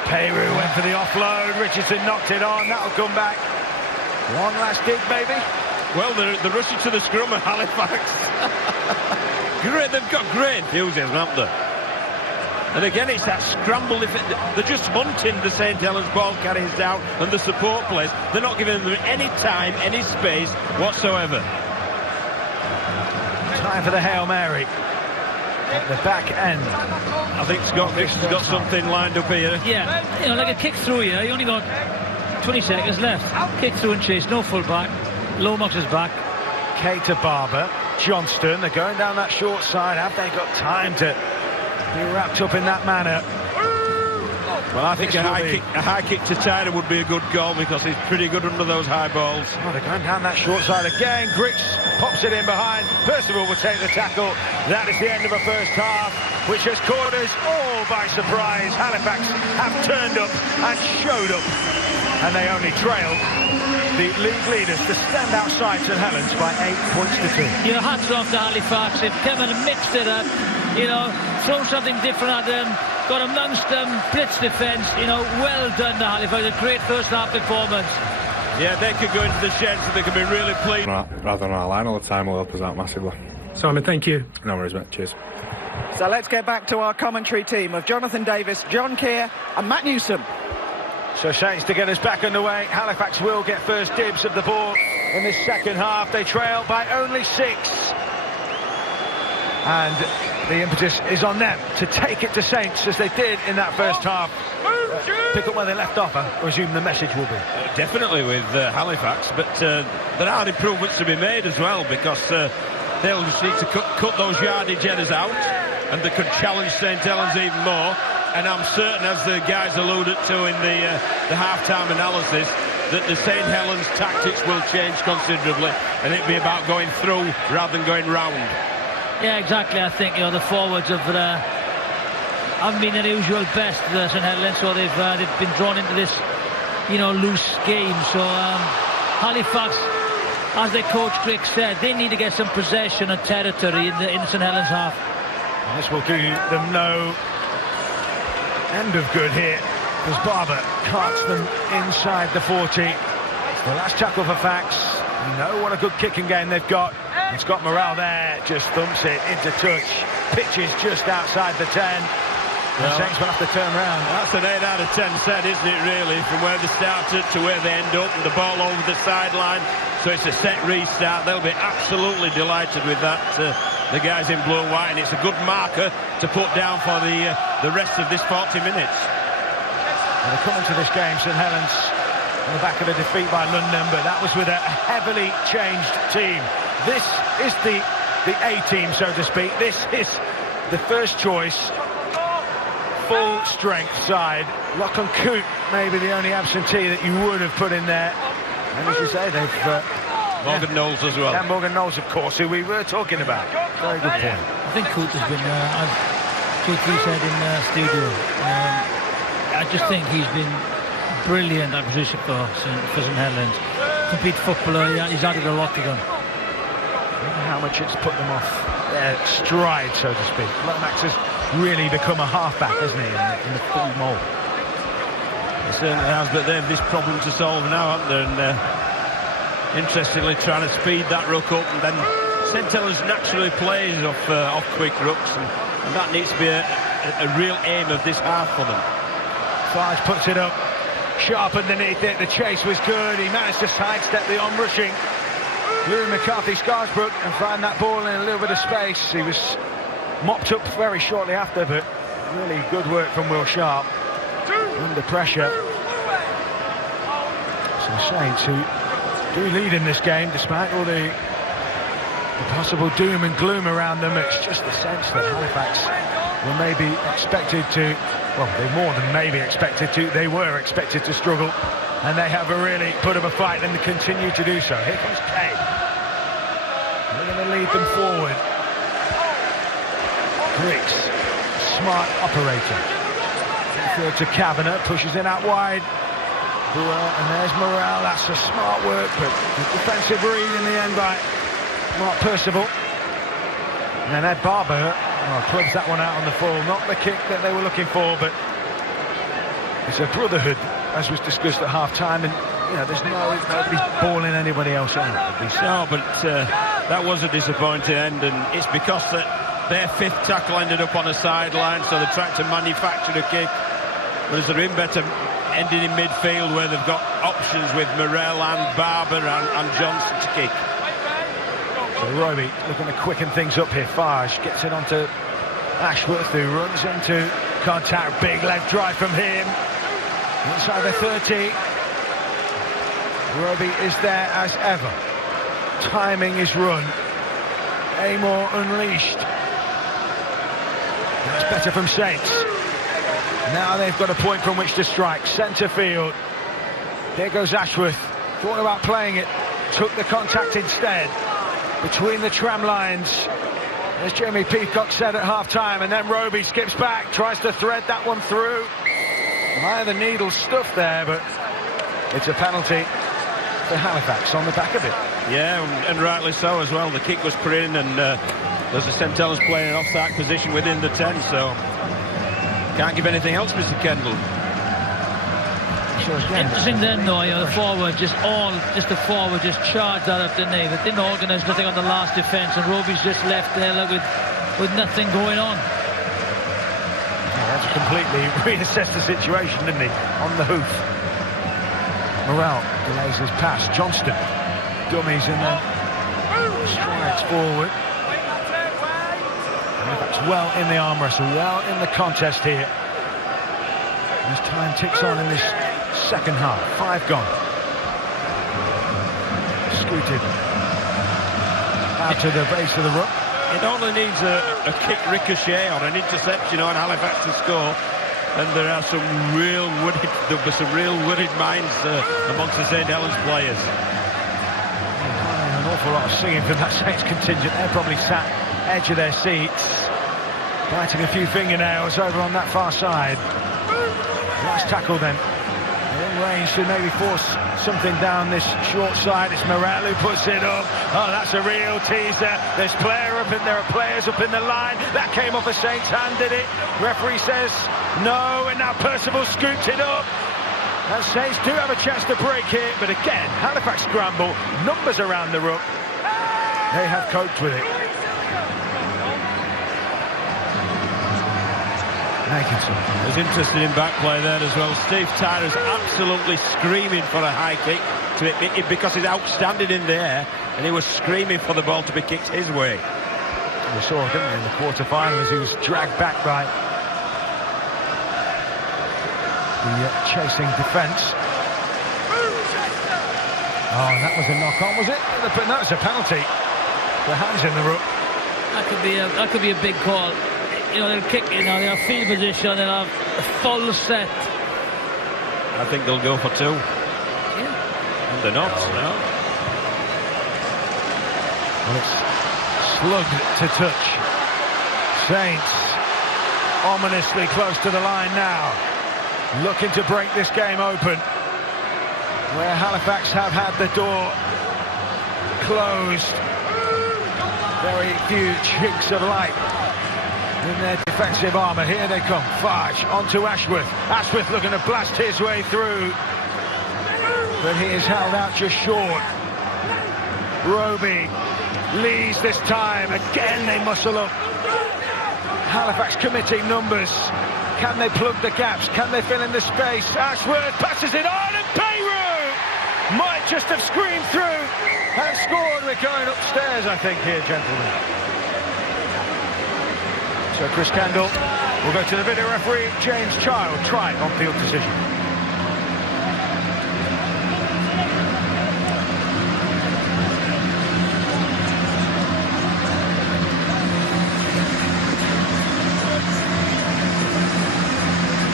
Payru went for the offload. Richardson knocked it on. That'll come back. One last dig, maybe. Well, they're rushing to the scrum at Halifax. Great, they've got great enthusiasm, haven't they? And again, it's that scramble. They're just hunting the St. Helens ball carriers down and the support players. They're not giving them any time, any space whatsoever. Time for the Hail Mary at the back end. I think Scott Dixon's got something lined up here. Yeah, you know, like a kick through here. You only got 20 seconds left. Kick through and chase, no full back. Lomax is back. Kay to Barber. Johnston, they're going down that short side. Have they got time to be wrapped up in that manner? Well, I think a high kick to Tyler would be a good goal because he's pretty good under those high balls. Oh, they're going down that short side again. Griggs pops it in behind. Percival will take the tackle. That is the end of a first half, which has caught us all by surprise. Halifax have turned up and showed up, and they only trail the league leaders, the standout side, St. Helens, by 8 points to 2. Your hats off to Halifax. They've come and mixed it up, you know, thrown something different at them, got amongst them, blitz defence, you know, well done to Halifax. A great first half performance. Yeah, they could go into the sheds and they could be really pleased. Rather than our line all the time will help us out massively. Simon, thank you. No worries, mate. Cheers. So let's get back to our commentary team of Jonathan Davis, John Keir and Matt Newsom. So Saints to get us back underway. Halifax will get first dibs of the ball in this second half. They trail by only 6. And the impetus is on them to take it to Saints as they did in that first half. Pick up where they left off, I presume the message will be. Definitely with Halifax, but there are improvements to be made as well, because they'll just need to cut those yardage headers out, and they could challenge St. Helens even more. And I'm certain, as the guys alluded to in the half-time analysis, that the St. Helens tactics will change considerably, and it'll be about going through rather than going round. Yeah, exactly. I think, you know, the forwards have haven't been their usual best, St Helens, so they've been drawn into this, loose game. So Halifax, as their coach Crick said, they need to get some possession and territory in the St Helens half. And this will do them no end of good here, because Barber carts them inside the 40. The last tackle for Fax. You know what a good kicking game they've got. It's got Morale there, just thumps it into touch. Pitches just outside the 10. And Saints will have to turn around. That's an 8 out of 10 set, isn't it, really? From where they started to where they end up, and the ball over the sideline. So it's a set restart. They'll be absolutely delighted with that, the guys in blue and white, and it's a good marker to put down for the rest of this 40 minutes. Well, they're coming to this game, St Helens, on the back of a defeat by London, but that was with a heavily changed team. This is the A team, so to speak. This is the first choice, full strength side. Lachlan Coote may be the only absentee that you would have put in there. And as you say, they've... Morgan Knowles as well. And Morgan Knowles, of course, who we were talking about. Very good point. I think Coote has been, as J3 said in the studio, I just think he's been brilliant acquisition for St Helens. Complete footballer, he's added a lot to them. How much it's put them off their stride, so to speak. Lomax has really become a halfback, hasn't he, in the full mould. It certainly has, but they have this problem to solve now, haven't they? And interestingly, trying to speed that ruck up, and then St Helens naturally plays off quick rucks, and that needs to be a real aim of this half for them. Farge puts it up, sharp underneath it. The chase was good. He managed to sidestep the on-rushing Louis McCarthy-Scarsbrook and find that ball in a little bit of space. He was mopped up very shortly after, but really good work from Will Sharp under pressure. So Saints, who do lead in this game despite all the possible doom and gloom around them, it's just the sense that Halifax were maybe expected to, well, they more than maybe expected to, they were expected to struggle, and they have really put up a fight and continue to do so. Here comes Kay. They're going to lead them forward. Griggs, smart operator. Third to Kavanagh, pushes it out wide. And there's Morale. That's a smart work, but a defensive read in the end by Mark Percival. And then Ed Barber clubs that one out on the full. Not the kick that they were looking for, but it's a brotherhood, as was discussed at half-time, and there's nobody's balling anybody else out. No, but that was a disappointing end, and it's because their fifth tackle ended up on a sideline, so they tried to manufacture a kick. But as they're in better ending in midfield, where they've got options with Morell and Barber and Johnson to kick. So Roby looking to quicken things up here. Farge gets it onto Ashworth, who runs into contact. Big left drive from him. Inside the 30. Roby is there as ever. Timing is run. Amor unleashed. That's better from Saints. Now they've got a point from which to strike. Centre field. There goes Ashworth. Thought about playing it. Took the contact instead. Between the tram lines. As Jeremy Peacock said at half-time. And then Roby skips back. Tries to thread that one through. High the needle stuff there, but it's a penalty for Halifax on the back of it. Yeah, and rightly so as well. The kick was put in, and there's a St Helens playing an offside position within the 10, so can't give anything else, Mr. Kendall. Interesting then, though, the forward just charged that up, didn't they? They didn't organise nothing on the last defence, and Roby's just left there with nothing going on. That's completely reassessed the situation, didn't he? On the hoof. Morale delays his pass. Johnston dummies and then strides forward. That's well in the arm wrestle, well in the contest here. As time ticks on in this second half. 5 gone. Scooted out to the base of the ruck. It only needs a kick ricochet or an interception on Halifax to score, and there are some real worried minds amongst the St Helens players. An awful lot of singing from that Saints contingent. They're probably sat edge of their seats. Biting a few fingernails over on that far side. Nice tackle then. In range to maybe force something down this short side. It's Morel who puts it up. Oh, that's a real teaser. There are players up in the line. That came off a Saints hand, did it? Referee says no, and now Percival scoops it up. And Saints do have a chance to break here, but again, Halifax scramble, numbers around the ruck. They have coped with it. There's interested in back play there as well. Steve Tyler's absolutely screaming for a high kick to it because he's outstanding in the air, and he was screaming for the ball to be kicked his way. We saw, didn't we, in the quarter-final as he was dragged back by the chasing defence. Oh, and that was a knock-on, was it? But no, it's a penalty. The hands in the ruck. That could be a big call. You know, they'll kick, they'll have field position, they'll have a full set. I think they'll go for two. Yeah. And they're not, no. Well, it's slugged to touch. Saints ominously close to the line now. Looking to break this game open. Where Halifax have had the door closed. Very few chinks of light in their defensive armour. Here they come. Farge onto Ashworth. Ashworth looking to blast his way through, but he is held out just short. Roby leads this time. Again they muscle up. Halifax committing numbers. Can they plug the gaps? Can they fill in the space? Ashworth passes it on, and Peru might just have screamed through and scored. We're going upstairs, I think, here, gentlemen. So Chris Kendall will go to the video referee. James Child, try on-field decision.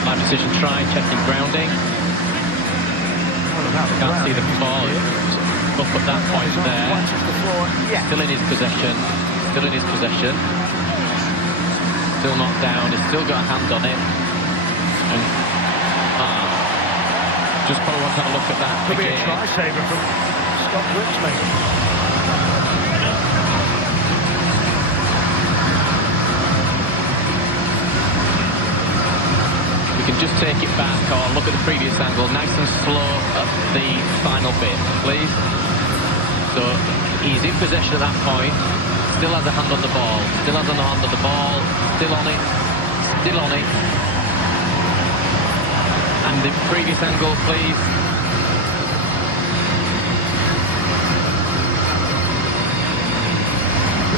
Live decision try, checking grounding. Can't see the ball up at that point there. Still in his possession. Still in his possession. Still not down, he's still got a hand on it. And just probably want to have a look at that. Could be a try saver from Scott Brooks, maybe. We can just take it back or look at the previous angle, nice and slow at the final bit, please. So he's in possession at that point. Still has a hand on the ball. Still has a hand on the ball. Still on it. Still on it. And the previous angle, please.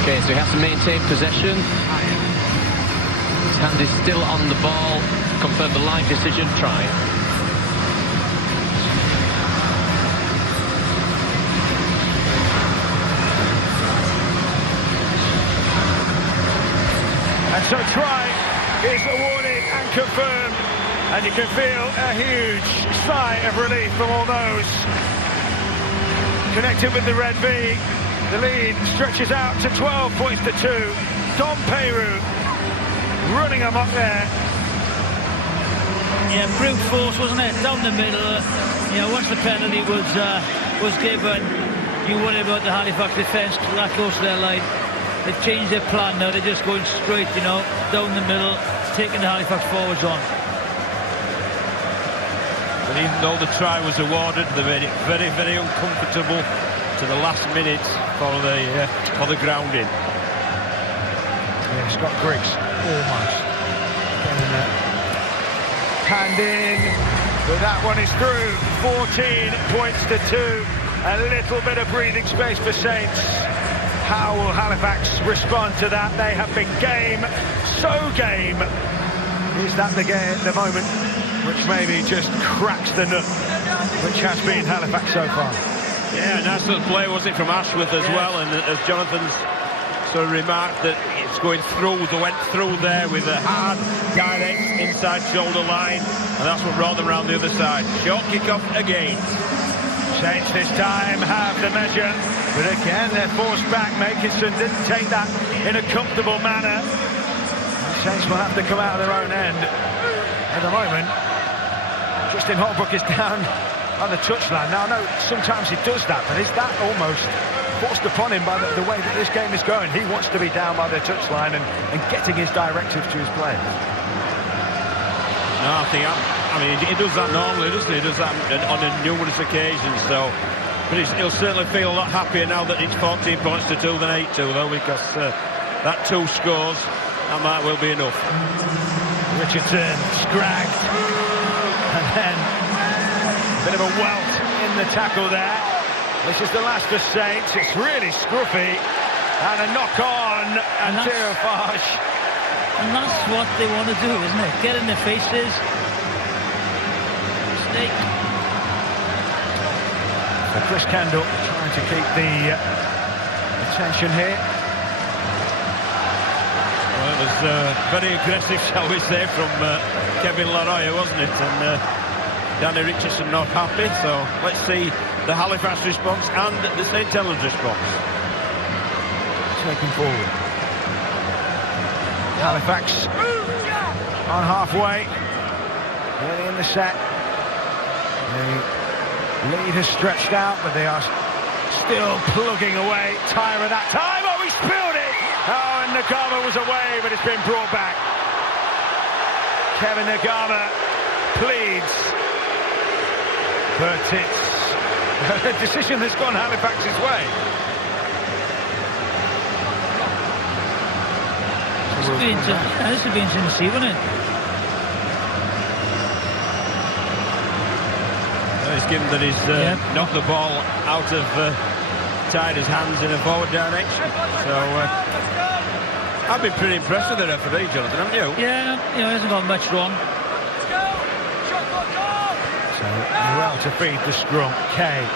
Okay, so he has to maintain possession. His hand is still on the ball. Confirm the live decision. Try. And so try is awarded and confirmed, and you can feel a huge sigh of relief from all those connected with the red V. The lead stretches out to 12 points to 2. Dom Peru running amok there. Yeah, brute force, wasn't it? Down the middle. Once the penalty was given, you worry about the Halifax defence that close to their line. They've changed their plan now. They're just going straight, down the middle, taking the Halifax forwards on. But even though the try was awarded, they made it very, very uncomfortable to the last minute for the grounding. Yeah, Scott Griggs almost getting that hand in, but that one is through. 14 points to 2. A little bit of breathing space for Saints. How will Halifax respond to that? They have been game, so game. Is that the moment which maybe just cracks the nut, which has been Halifax so far? Yeah, nice little play, wasn't it, from Ashworth as well, and as Jonathan's sort of remarked, that it's going through, they went through there with a hard, direct inside shoulder line, and that's what brought them around the other side. Short kick-off again. Saints this time have the measure, but again they're forced back. Makinson didn't take that in a comfortable manner. Saints will have to come out of their own end. At the moment, Justin Holbrook is down on the touchline. Now, I know sometimes he does that, but is that almost forced upon him by the way that this game is going? He wants to be down by the touchline and getting his directives to his players. No, I mean, he does that normally, doesn't he? He does that on numerous occasions, so... But he'll certainly feel a lot happier now that it's 14 points to 2 than 8-2, though, because that 2 scores, that might well be enough. Richardson scragged, and then a bit of a welt in the tackle there. This is the last for Saints. It's really scruffy, and a knock on, and Theophage. And that's what they want to do, isn't it? Get in their faces. Mistake. So Chris Kendall trying to keep the attention here. Well, it was very aggressive, shall we say, from Kevin Laroya, wasn't it? And Danny Richardson not happy, so let's see the Halifax response and the St Helens response. Taken forward. Halifax on halfway. Early in the set. The lead has stretched out, but they are still plugging away. Tyra that time. Oh, he spilled it! Oh, and Nagama was away, but it's been brought back. Kevin Nagama pleads, but it's a decision that's gone Halifax's way. This would be interesting to see, wouldn't it? It's given that he's knocked the ball out of Tyder's hands in a forward direction. So I've been pretty impressed with the referee, Jonathan, haven't you? Yeah, he hasn't got much wrong. So well to feed the scrum. Kay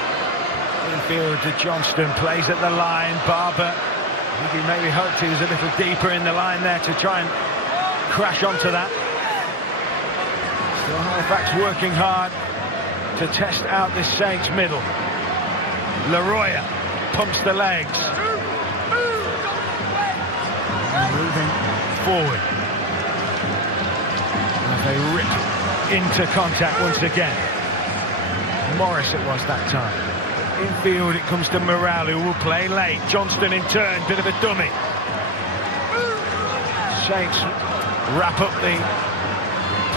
infield to Johnston, plays at the line. Barber, I think he maybe hoped he was a little deeper in the line there to try and crash onto that. Still Halifax working hard to test out this Saints middle. Laroya pumps the legs. Moving forward. As they rip into contact once again. Morris it was that time. Infield it comes to Morale, who will play late. Johnston in turn, bit of a dummy. Saints wrap up the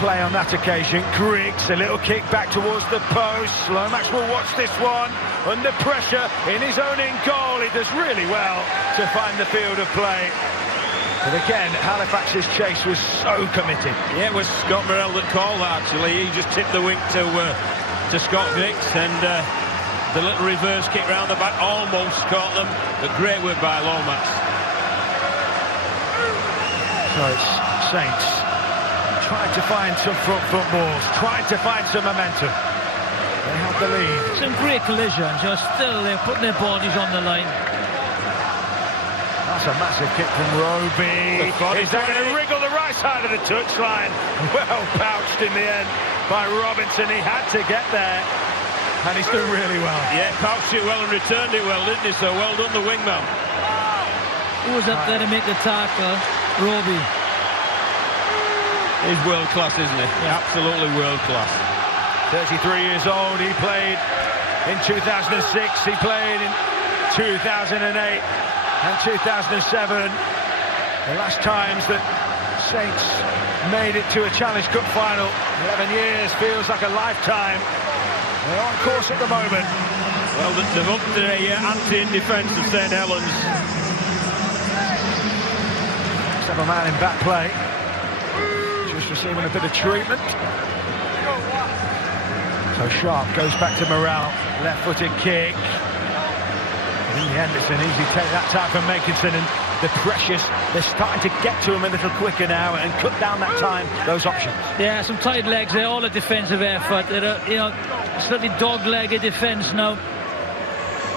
play on that occasion. Griggs, a little kick back towards the post. Lomax will watch this one. Under pressure in his own in goal. He does really well to find the field of play. But again, Halifax's chase was so committed. Yeah, it was Scott Morrell that called that, actually. He just tipped the wing to Scott Griggs, and the little reverse kick round the back almost caught them. But great work by Lomax. So it's Saints trying to find some front footballs, trying to find some momentum. They have the lead. Some great collisions, still they're putting their bodies on the line. That's a massive kick from Roby. Is that going to wriggle the right side of the touchline? Well pouched in the end by Robinson. He had to get there, and he's done really well. Yeah, pouched it well and returned it well, didn't he? So well done, the wingman. Who was up there to make the tackle? Roby. He's world class, isn't he? Yeah. Absolutely world class. 33 years old. He played in 2006. He played in 2008 and 2007. The last times that Saints made it to a Challenge Cup final. 11 years feels like a lifetime. They're on course at the moment. Well, they've upped the ante in defence of St Helens. Let's have a man in back play. Just receiving a bit of treatment. So Sharp goes back to Morale. Left-footed kick. And in the end, it's an easy take that time from Makinson, and the Precious, they're starting to get to him a little quicker now and cut down that time, those options. Yeah, some tight legs. They're all a defensive effort. They're, slightly dog-legged defence now.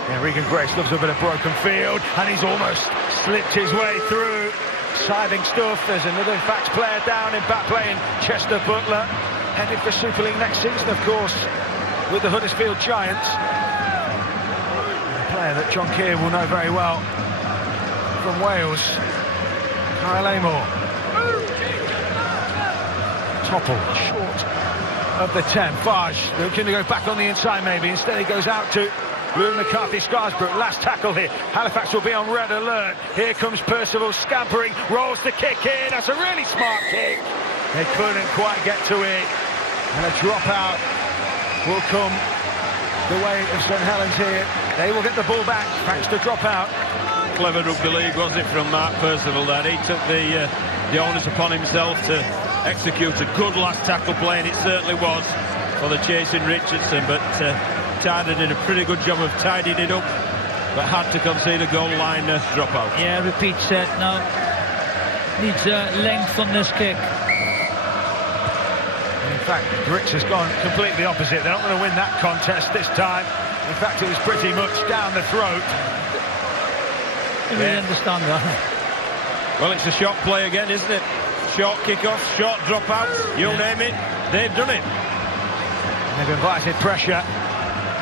Yeah, Regan Grace loves a bit of broken field, and he's almost slipped his way through. Exciting stuff. There's another Fax player down in back play in Chester Butler, headed for Super League next season, of course, with the Huddersfield Giants. A player that John Keir will know very well from Wales, Kyle Amor. Topple short of the 10. Farge looking to go back on the inside maybe. Instead he goes out to Louis McCarthy-Scarsbrook. Last tackle here. Halifax will be on red alert. Here comes Percival scampering. Rolls the kick in. That's a really smart kick. They couldn't quite get to it. And a dropout will come the way of St Helens here. They will get the ball back thanks to dropout. Clever rugby league, was it, from Mark Percival there? He took the onus upon himself to execute a good last tackle play, and it certainly was for the chasing Richardson, but Tyder did a pretty good job of tidying it up, but had to concede a goal line dropout. Yeah, repeat set now. Needs length on this kick. In fact, Griggs has gone completely opposite. They're not going to win that contest this time. In fact, it was pretty much down the throat. I really understand that. Well, it's a short play again, isn't it? Short kick-offs, short dropouts, you name it, they've done it. They've invited pressure.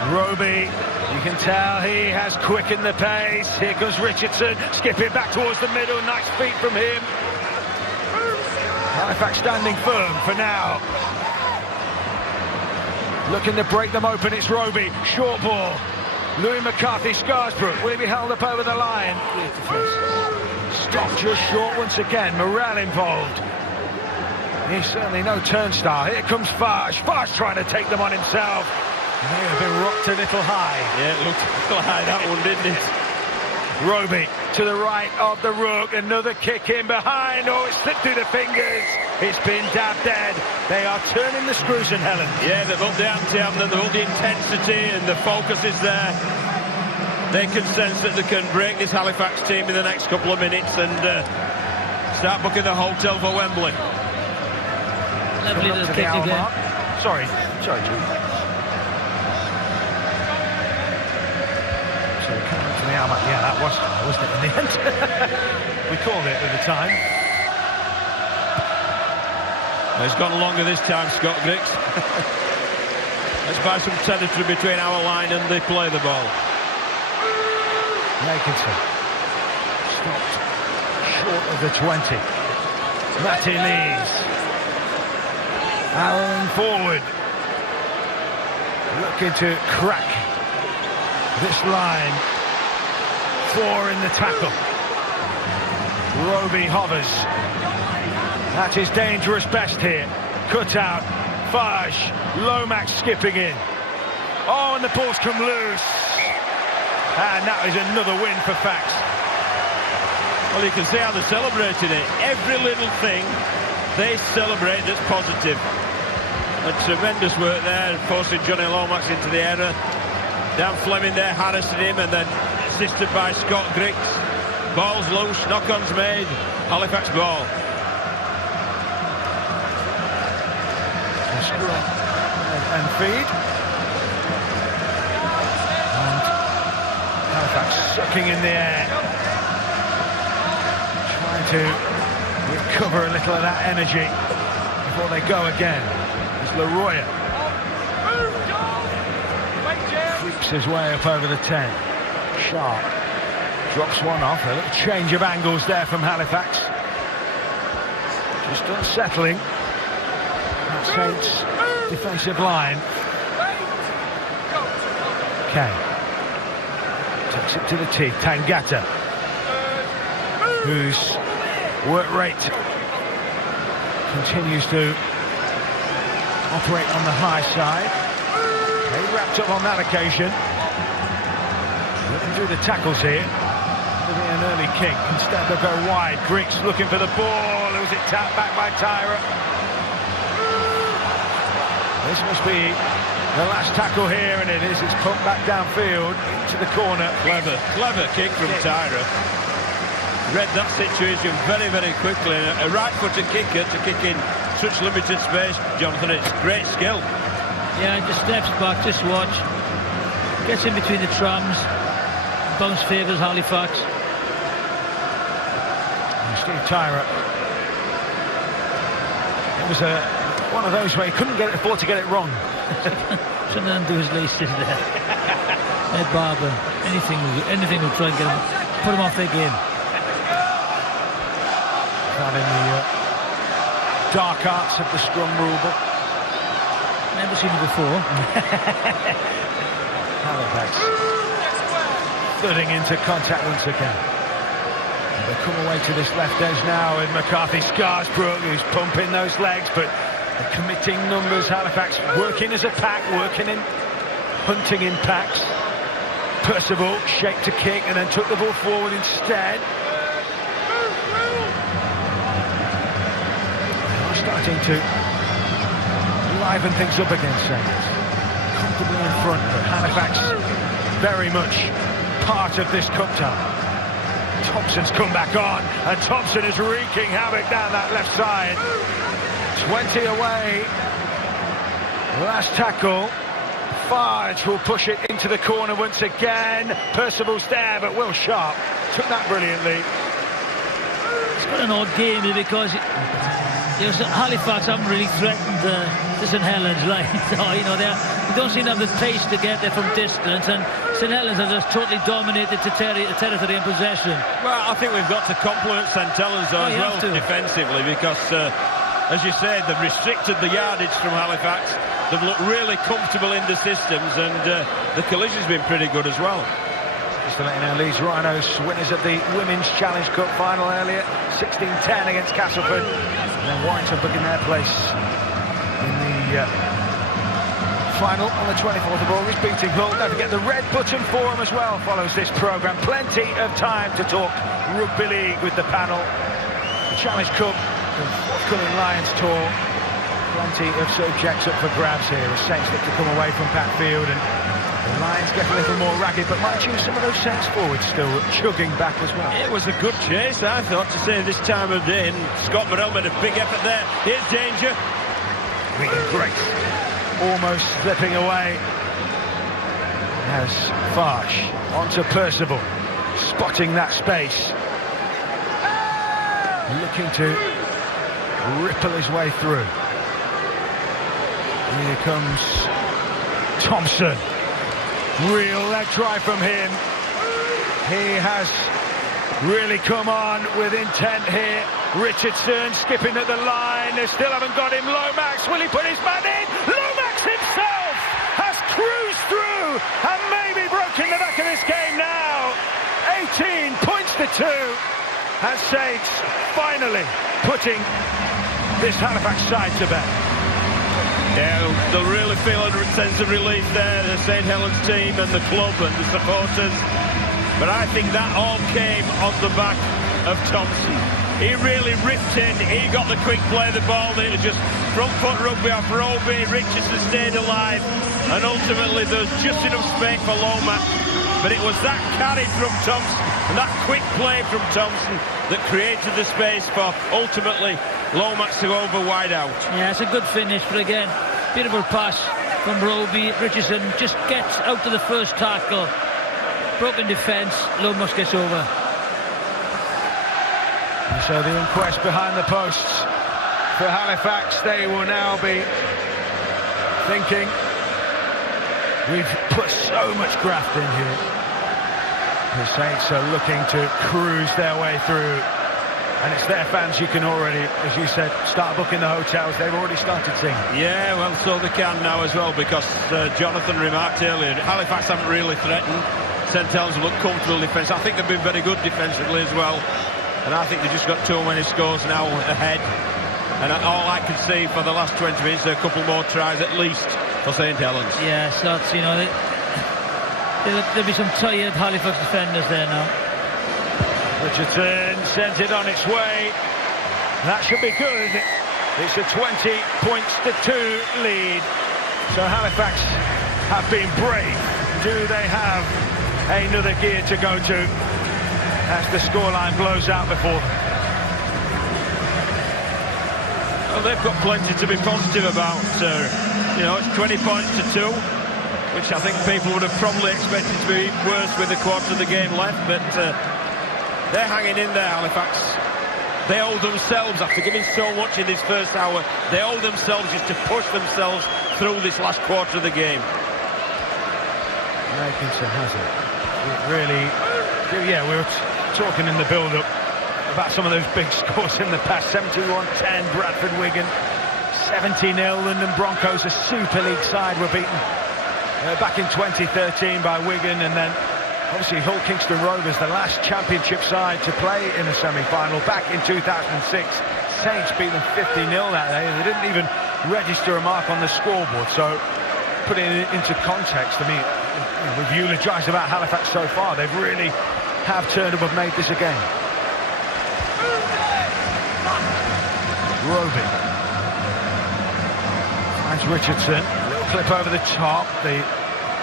Roby, you can tell he has quickened the pace. Here comes Richardson, skipping back towards the middle. Nice feet from him. Halifax standing firm for now. Looking to break them open, it's Roby. Short ball. Louis McCarthy-Scarsbrook. Will he be held up over the line? Stopped just short once again. Morrell involved. He's certainly no turnstile. Here comes Farge. Farge trying to take them on himself. May have been rocked a little high. Yeah, it looked a little high, that one, didn't it? Roby to the right of the ruck. Another kick in behind. Oh, it slipped through the fingers. It's been dabbed dead. They are turning the screws in Helens. Yeah, they've upped the ante, haven't they? They've upped the intensity, and the focus is there. They can sense that they can break this Halifax team in the next couple of minutes and start booking the hotel for Wembley. Lovely little kick again. Sorry, Jim. So coming to the Alma. Yeah, that wasn't it in the end? We called it at the time. It's gone longer this time, Scott Griggs. Let's buy some territory between our line and they play the ball. Nakinson stopped short of the 20. Matty Lees. Aaron forward. Looking to crack this line. 4 in the tackle. Roby hovers. That is dangerous best here. Cut out. Farge. Lomax skipping in. Oh, and the ball's come loose. And that is another win for Fax. Well, you can see how they're celebrating it. Every little thing they celebrate that's positive. A tremendous work there, forcing Johnny Lomax into the error. Dan Fleming there harassing him, and then assisted by Scott Griggs. Ball's loose, knock-on's made. Halifax ball. And feed. And Halifax sucking in the air. Trying to recover a little of that energy before they go again. It's Leroy. Creeps his way up over the 10. Sharp. Drops one off. A little change of angles there from Halifax. Just unsettling. Saints defensive line. Okay. Takes it to the teeth. Tangata, whose work rate continues to operate on the high side. They wrapped up on that occasion. Looking through the tackles here. Maybe an early kick. Instead they'll go wide. Griggs looking for the ball. Was it tapped back by Tyra? This must be the last tackle here, and it is. It's pumped back downfield into the corner. Clever kick from Tyra. Read that situation very, very quickly. A right-footed kicker to kick in such limited space, Jonathan. It's great skill. Yeah, just steps back, just watch. Gets in between the trams. Bounce favours Halifax. And Steve Tyra. It was one of those where he couldn't afford to get it wrong. Shouldn't undo his laces there. Ed Barber, anything will try and get him, put him off their game. Found in the dark arts of the scrum rulebook. Never seen it before. Halifax thudding into contact once again. And they come away to this left edge now with McCarthy Scarsbrook, who's pumping those legs, but they're committing numbers. Halifax working as a pack, hunting in packs. Percival shaped to kick and then took the ball forward instead. They're starting to liven things up again, Saints. Comfortably in front, but Halifax very much part of this cup tie. Thompson's come back on, and Thompson is wreaking havoc down that left side. 20 away. Last tackle. Farge will push it into the corner once again. Percival's there, but Will Sharp took that brilliantly. It's got an odd game because Halifax haven't really threatened the St Helens line. So, you know, they don't seem to have the pace to get there from distance, and St Helens have just totally dominated the territory in possession. Well, I think we've got to compliment St Helens as well defensively, because, as you said, they've restricted the yardage from Halifax. They've looked really comfortable in the systems, and the collision's been pretty good as well. Just to let you know, Leeds Rhinos winners of the Women's Challenge Cup final earlier, 16-10 against Castleford. And then Warrington booking their place in the final on the 24th of August, beating Hull. Don't forget the Red Button Forum as well follows this programme. Plenty of time to talk rugby league with the panel. The Challenge Cup, the forthcoming Lions tour. Plenty of subjects up for grabs here as Saints look to come away from Pat Field, and the Lions get a little more ragged, but mind you, some of those Saints forwards still chugging back as well. It was a good chase, I thought, to say this time of day, and Scott Morrell made a big effort there. Here's danger. Great. Almost slipping away as Farge onto Percival, spotting that space, looking to ripple his way through. Here comes Thompson. Real leg drive from him. He has really come on with intent here. Richardson skipping at the line. They still haven't got him. Lomax, will he put his man in? Lomax himself has cruised through and maybe broken the back of this game now. 18 points to 2. And Saints finally putting this Halifax side to bed. Yeah, they'll really feel a sense of relief there, the St Helens team and the club and the supporters. But I think that all came on the back of Thompson. He really ripped in, he got the quick play of the ball, it was just front foot rugby off Roby, Richardson stayed alive, and ultimately there's just enough space for Lomax. But it was that carry from Thompson and that quick play from Thompson that created the space for ultimately Lomax to go over wide out. Yeah, it's a good finish, but again, beautiful pass from Roby. Richardson just gets out to the first tackle. Broken defence, Lomax gets over. And so the inquest behind the posts for Halifax, they will now be thinking, we've put so much graft in here. The Saints are looking to cruise their way through. And it's their fans you can already, as you said, start booking the hotels. They've already started singing. Yeah, well, so they can now as well, because Jonathan remarked earlier, Halifax haven't really threatened. St Helens look comfortable defence. I think they've been very good defensively as well. And I think they've just got too many scores now ahead. And all I can see for the last 20 minutes, a couple more tries at least for St Helens. Yeah, so that's, you know, there'll be some tired Halifax defenders there now. Richardson sends it on its way. That should be good. It's a 20 points to 2 lead. So Halifax have been brave. Do they have another gear to go to as the scoreline blows out before them? Well, they've got plenty to be positive about. You know, it's 20 points to 2, which I think people would have probably expected to be worse with a quarter of the game left, but they're hanging in there, Halifax. They owe themselves, after giving so much in this first hour, they owe themselves just to push themselves through this last quarter of the game. Atkinson has it. It really, yeah, we were talking in the build-up about some of those big scores in the past. 71-10 Bradford Wigan, 70-0 London Broncos, a Super League side, were beaten back in 2013 by Wigan, and then obviously Hull Kingston Rovers, the last championship side to play in the semi-final back in 2006. Saints beat them 50-0 that day, and they didn't even register a mark on the scoreboard. So putting it into context, I mean, we've eulogised about Halifax so far. They've really have turned up and made this a game. Roby finds Richardson, a little clip over the top, the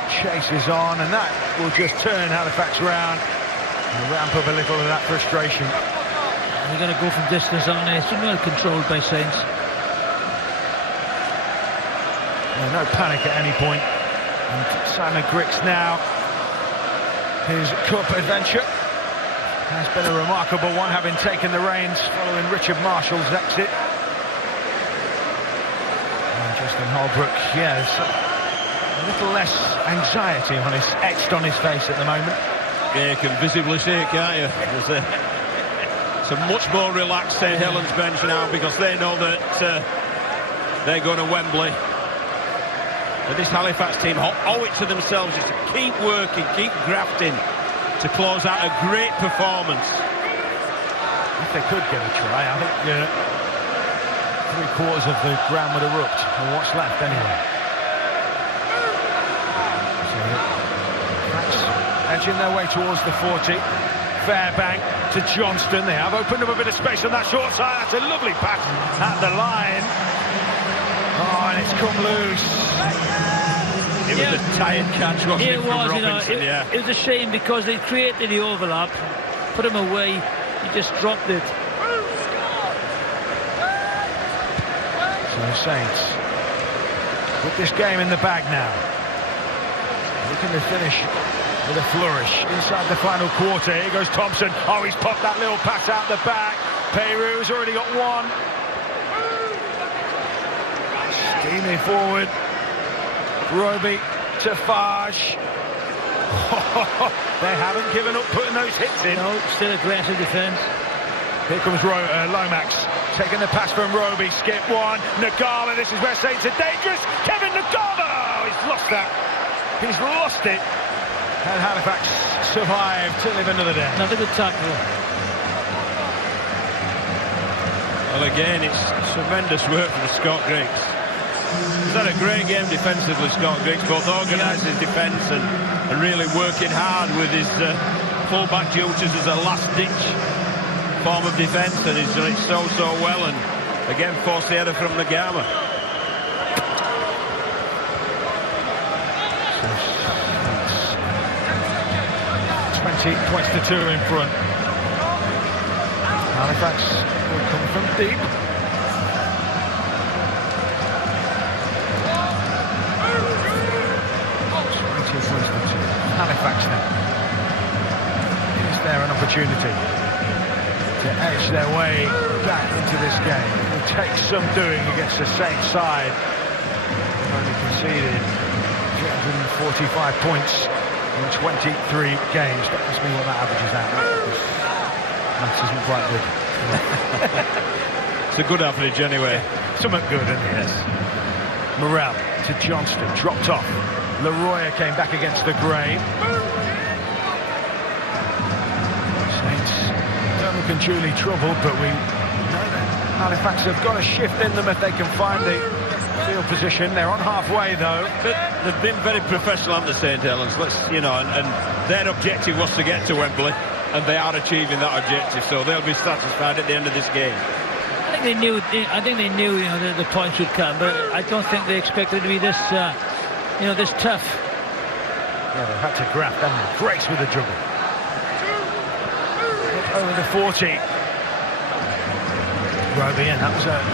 chase is on, and that will just turn Halifax round and ramp up a little of that frustration. They're going to go from distance on there. It's been well controlled by Saints. No panic at any point. And Simon Griggs now, his cup adventure has been a remarkable one, having taken the reins following Richard Marshall's exit. And Justin Holbrook, yes, a little less anxiety etched on his face at the moment. Yeah, you can visibly see it, can't you? There's a much more relaxed St Helens bench now, because they know that they're going to Wembley. But this Halifax team owe it to themselves just to keep working, keep grafting, to close out a great performance. If they could get a try, I think 3/4 of the ground would erupt, or what's left anyway. So that's edging their way towards the 40. Fairbank to Johnston. They have opened up a bit of space on that short side. That's a lovely pass at the line. Oh, and it's come loose. It was a tight catch, wasn't it, from Robinson? It was a shame, because they created the overlap, put him away, he just dropped it. So the Saints with this game in the bag now, looking to finish with a flourish inside the final quarter. Here goes Thompson. Oh, he's popped that little pass out the back. Peyrou's already got one. Steaming forward. Roby to Farge. They haven't given up putting those hits in. No, still aggressive defence. Here comes Lomax, taking the pass from Roby. Skip one. Nagama, this is where Saints are dangerous. Kevin Nagama! Oh, he's lost that. He's lost it. And Halifax survived to live another day. Another good tackle. Well, again, it's tremendous work from Scott Griggs. He's had a great game defensively, Scott Griggs, both organised his defence and really working hard with his full-back duties as a last-ditch form of defence, and he's done it so well, and again forced the header from Nagama. So 20 points to 2 in front. Halifax will come from deep. 20 points to 2. Halifax now. Is there an opportunity to edge their way back into this game? It will take some doing against the Saints side. They've only conceded 345 points in 23 games. That must mean what that averages out. Maths isn't quite good. It's a good average anyway. Something good, isn't it? Yes. Morrell to Johnston, dropped off. Leroy came back against the grain. Saints don't look unduly troubled, but we know that Halifax have got a shift in them if they can find the field position. They're on halfway though. But they've been very professional, haven't they, St Helens? And their objective was to get to Wembley, and they are achieving that objective, so they'll be satisfied at the end of this game. I think they knew the points would come, but I don't think they expected it to be this this tough. Yeah, they've had to grab them. Grace with a juggle. Over the 40. Roby, and that was a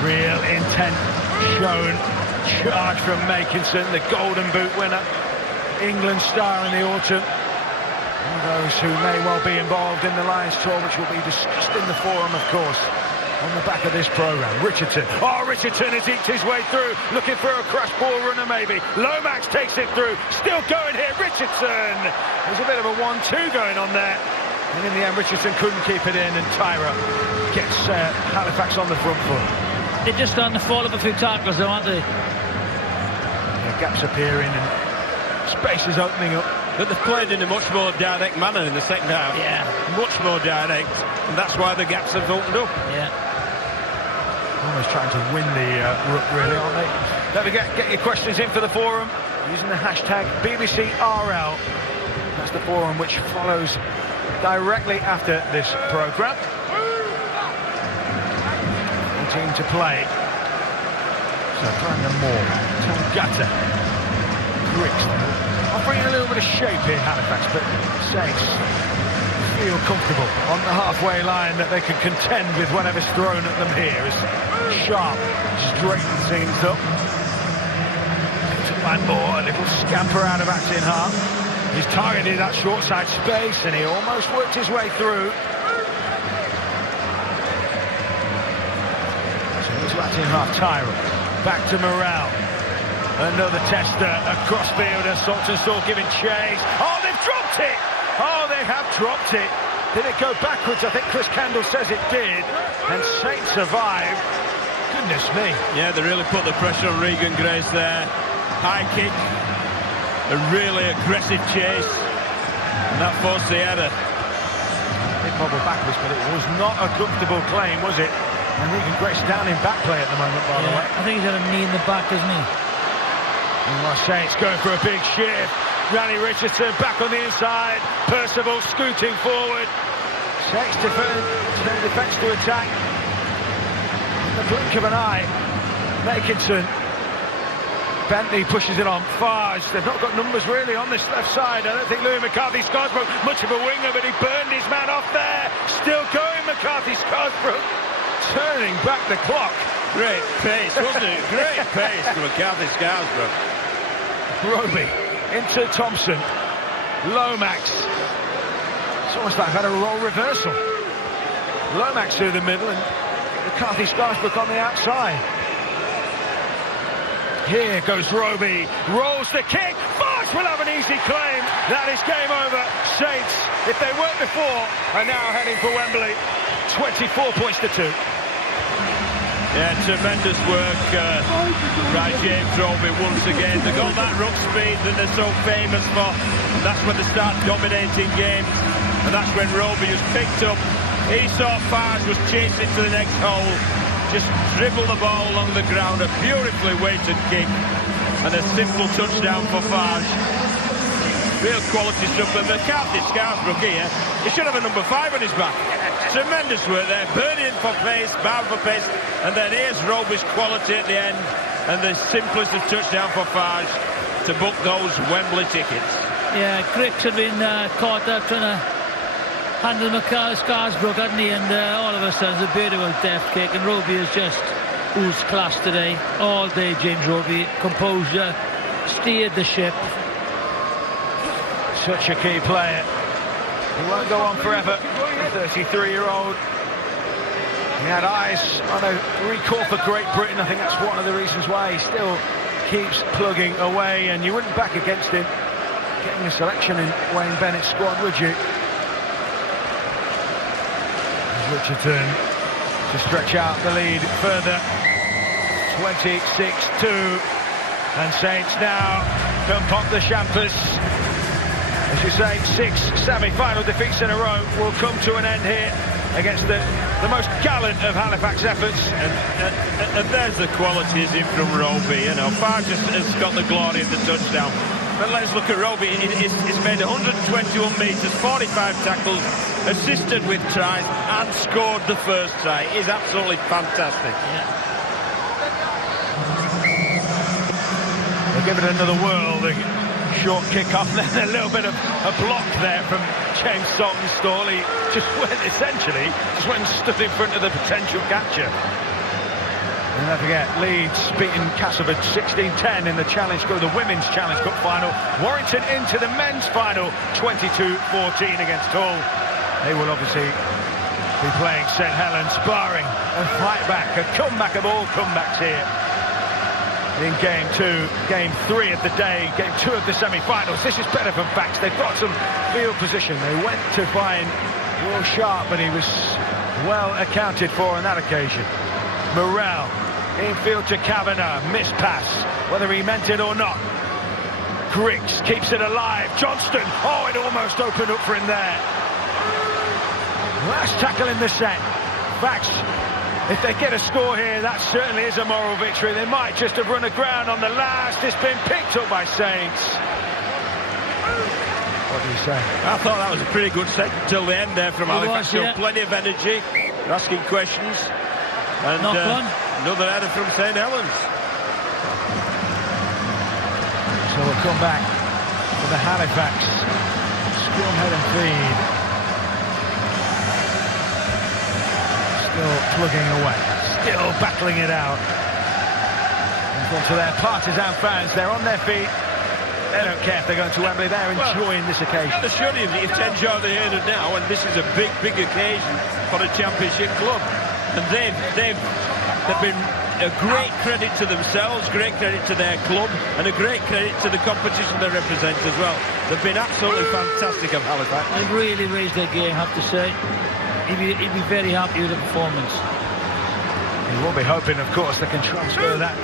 real intent shown. Charge from Makinson, the Golden Boot winner, England star in the autumn. One of those who may well be involved in the Lions tour, which will be discussed in the forum, of course, on the back of this programme. Richardson. Oh, Richardson has eked his way through, looking for a crash ball runner maybe. Lomax takes it through, still going here. Richardson. There's a bit of a 1-2 going on there. And in the end, Richardson couldn't keep it in, and Tyra gets Halifax on the front foot. They're just starting to fall up a few tackles, though, aren't they? Yeah, gaps appearing and spaces opening up. But they've played in a much more direct manner in the second half. Yeah. Much more direct, and that's why the gaps have opened up. Yeah. Almost trying to win the ruck, really, aren't they? Don't forget, get your questions in for the forum using the hashtag BBCRL. That's the forum which follows directly after this programme. Team to play. So Brandon Moore, Tangata, Griggs offering a little bit of shape here, Halifax, but Saints feel comfortable on the halfway line that they can contend with whatever's thrown at them here as Sharp straightens things up. By Moore, a little scamper out of acting half. He's targeted that short side space and he almost worked his way through. In half, Tyra back to Morale, another tester across field as Saltonstall giving chase. Oh, they've dropped it! Oh, they have dropped it. Did it go backwards? I think Chris Kendall says it did, and Saints survived. Goodness me. Yeah, they really put the pressure on Regan Grace there. High kick, a really aggressive chase, and that forced the header. It bobbled backwards, but it was not a comfortable claim, was it? And Regan Grace down in back play at the moment, by the way. I think he's had a knee in the back, doesn't he? And Saints going for a big shift. Randy Richardson back on the inside. Percival scooting forward. Saints turn defence to attack. In the blink of an eye, Makinson. Bentley pushes it on. Farge, they've not got numbers really on this left side. I don't think Louis McCarthy-Scarsbrook, much of a winger, but he burned his man off there. Still going, McCarthy-Scarsbrook. Turning back the clock. Great pace, wasn't it? Great pace for McCarthy-Scarsbrook. Roby into Thompson. Lomax. It's almost like had a role reversal. Lomax through the middle and McCarthy-Scarsbrook on the outside. Here goes Roby. Rolls the kick. Fox will have an easy claim. That is game over. Saints, if they weren't before, are now heading for Wembley. 24 points to 2. Yeah, tremendous work by James Roby once again. They got that ruck speed that they're so famous for. And that's when they start dominating games. And that's when Roby was picked up. He saw Farge was chasing to the next hole. Just dribble the ball along the ground. A beautifully weighted kick. And a simple touchdown for Farge. Real quality stuff, but McCarthy-Scarsbrook here, he should have a number 5 on his back. Tremendous work there, burning for pace, bound for pace, and then here's Roby's quality at the end, and the simplest of touchdown for Farge to book those Wembley tickets. Yeah, Griggs had been caught up trying to handle McCarthy-Scarsbrook, hadn't he? And all of a sudden, it's a beautiful deft kick, and Roby has just oozed class today. All day, James Roby, composure, steered the ship. Such a key player. He won't go on forever. The 33-year-old. He had eyes on a recall for Great Britain. I think that's one of the reasons why he still keeps plugging away. And you wouldn't back against him getting a selection in Wayne Bennett's squad, would you? Richardson to stretch out the lead further. 26-2. And Saints now can pop the champers. As you say, 6 semi-final defeats in a row will come to an end here against the most gallant of Halifax efforts. And there's the qualities in from Roby. You know, Farge has got the glory of the touchdown. But let's look at Roby. He's made 121 metres, 45 tackles, assisted with tries, and scored the first try. He's absolutely fantastic. Yeah. They'll give it another whirl. The short kick-off, then a little bit of a block there from James Saltonstall. He just went and stood in front of the potential catcher. And don't forget, Leeds beating Castleford 16-10 in the the Women's Challenge Cup final. Warrington into the men's final, 22-14 against Hull. They will obviously be playing St Helens, barring a fight back, a comeback of all comebacks here. In game 2, game 3 of the day, game 2 of the semi-finals. This is better for Fax. They've got some field position. They went to find Well sharp, but he was well accounted for on that occasion. Morel, infield to Kavanagh, missed pass, whether he meant it or not. Griggs keeps it alive. Johnston, oh, it almost opened up for him there. Last tackle in the set. Fax, if they get a score here, that certainly is a moral victory. They might just have run aground on the last. It's been picked up by Saints. What do you say? I thought that was a pretty good set until the end there from Halifax. Yeah. Plenty of energy, asking questions. And another header from St Helens. So we'll come back to the Halifax scrum head and feed. Still plugging away, still battling it out. In front of their partisan fans, they're on their feet. They don't care if they're going to Wembley, they're enjoying this occasion. The surely it's enjoyed the here and now, and this is a big occasion for a championship club. And they've been a great credit to themselves, great credit to their club, and a great credit to the competition they represent as well. They've been absolutely fantastic at Halifax. They've really raised their game, I have to say. He'd be very happy with the performance. He will be hoping, of course, they can transfer that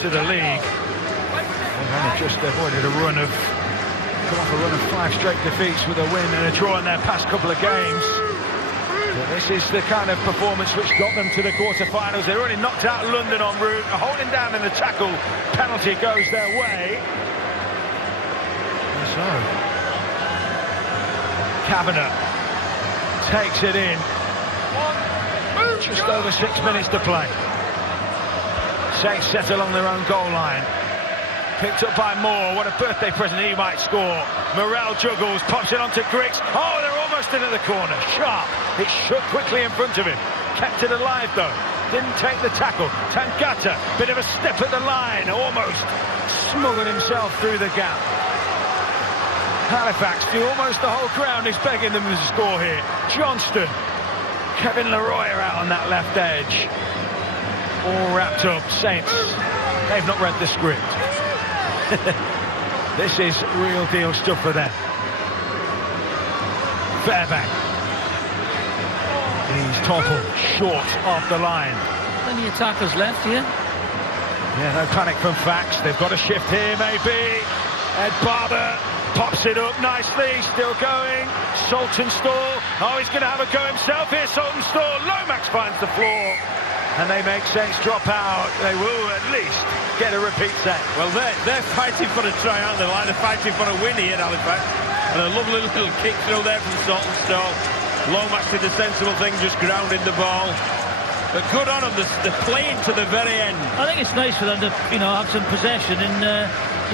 to the league. They've only just avoided a run of 5 straight defeats with a win and a draw in their past couple of games. But this is the kind of performance which got them to the quarter-finals. They're already knocked out London en route. A holding down in the tackle penalty goes their way. And so Kavanagh takes it in. Just over 6 minutes to play. Saints set along their own goal line. Picked up by Moore. What a birthday present he might score. Morel juggles, pops it onto Griggs. Oh, they're almost in at the corner. Sharp. It shut quickly in front of him. Kept it alive, though. Didn't take the tackle. Tangata, bit of a step at the line. Almost smuggled himself through the gap. Halifax do almost the whole ground is begging them to score here. Johnston. Kevin Leroy are out on that left edge. All wrapped up. Saints, they've not read the script. This is real deal stuff for them. Fairbank. He's toppled short off the line. Plenty of tackles left here. Yeah, no panic from Fax. They've got a shift here, maybe. Ed Barber pops it up nicely. Still going. Saltonstall. Oh, he's going to have a go himself here. Saltonstall. Lomax finds the floor. And they make Saints drop out. They will at least get a repeat set. Well, they're fighting for a try, aren't they? Like they're fighting for a win here at Halifax. And a lovely little kick through there from Saltonstall. Lomax did the sensible thing, just grounding the ball. But good on them, they're playing to the very end. I think it's nice for them to, have some possession in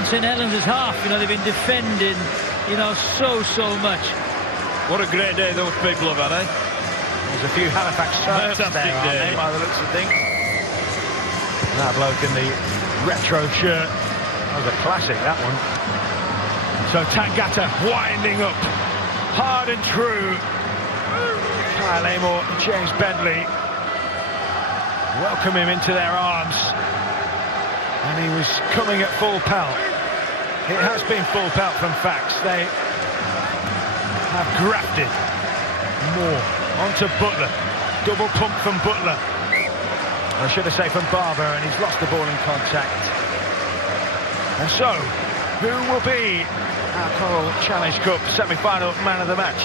St Helens' half. They've been defending, so much. What a great day those people have had, eh? There's a few Halifax shirts there, aren't they, by the looks of things. That bloke in the retro shirt. That was a classic, that one. So Tangata winding up. Hard and true. Kyle Amor and James Bentley welcome him into their arms. And he was coming at full pelt. It has been full pelt from Fax. They have grafted more onto Butler. Double pump from Butler. I should have said from Barber, and he's lost the ball in contact. And so, who will be our Coral Challenge Cup semi-final man of the match?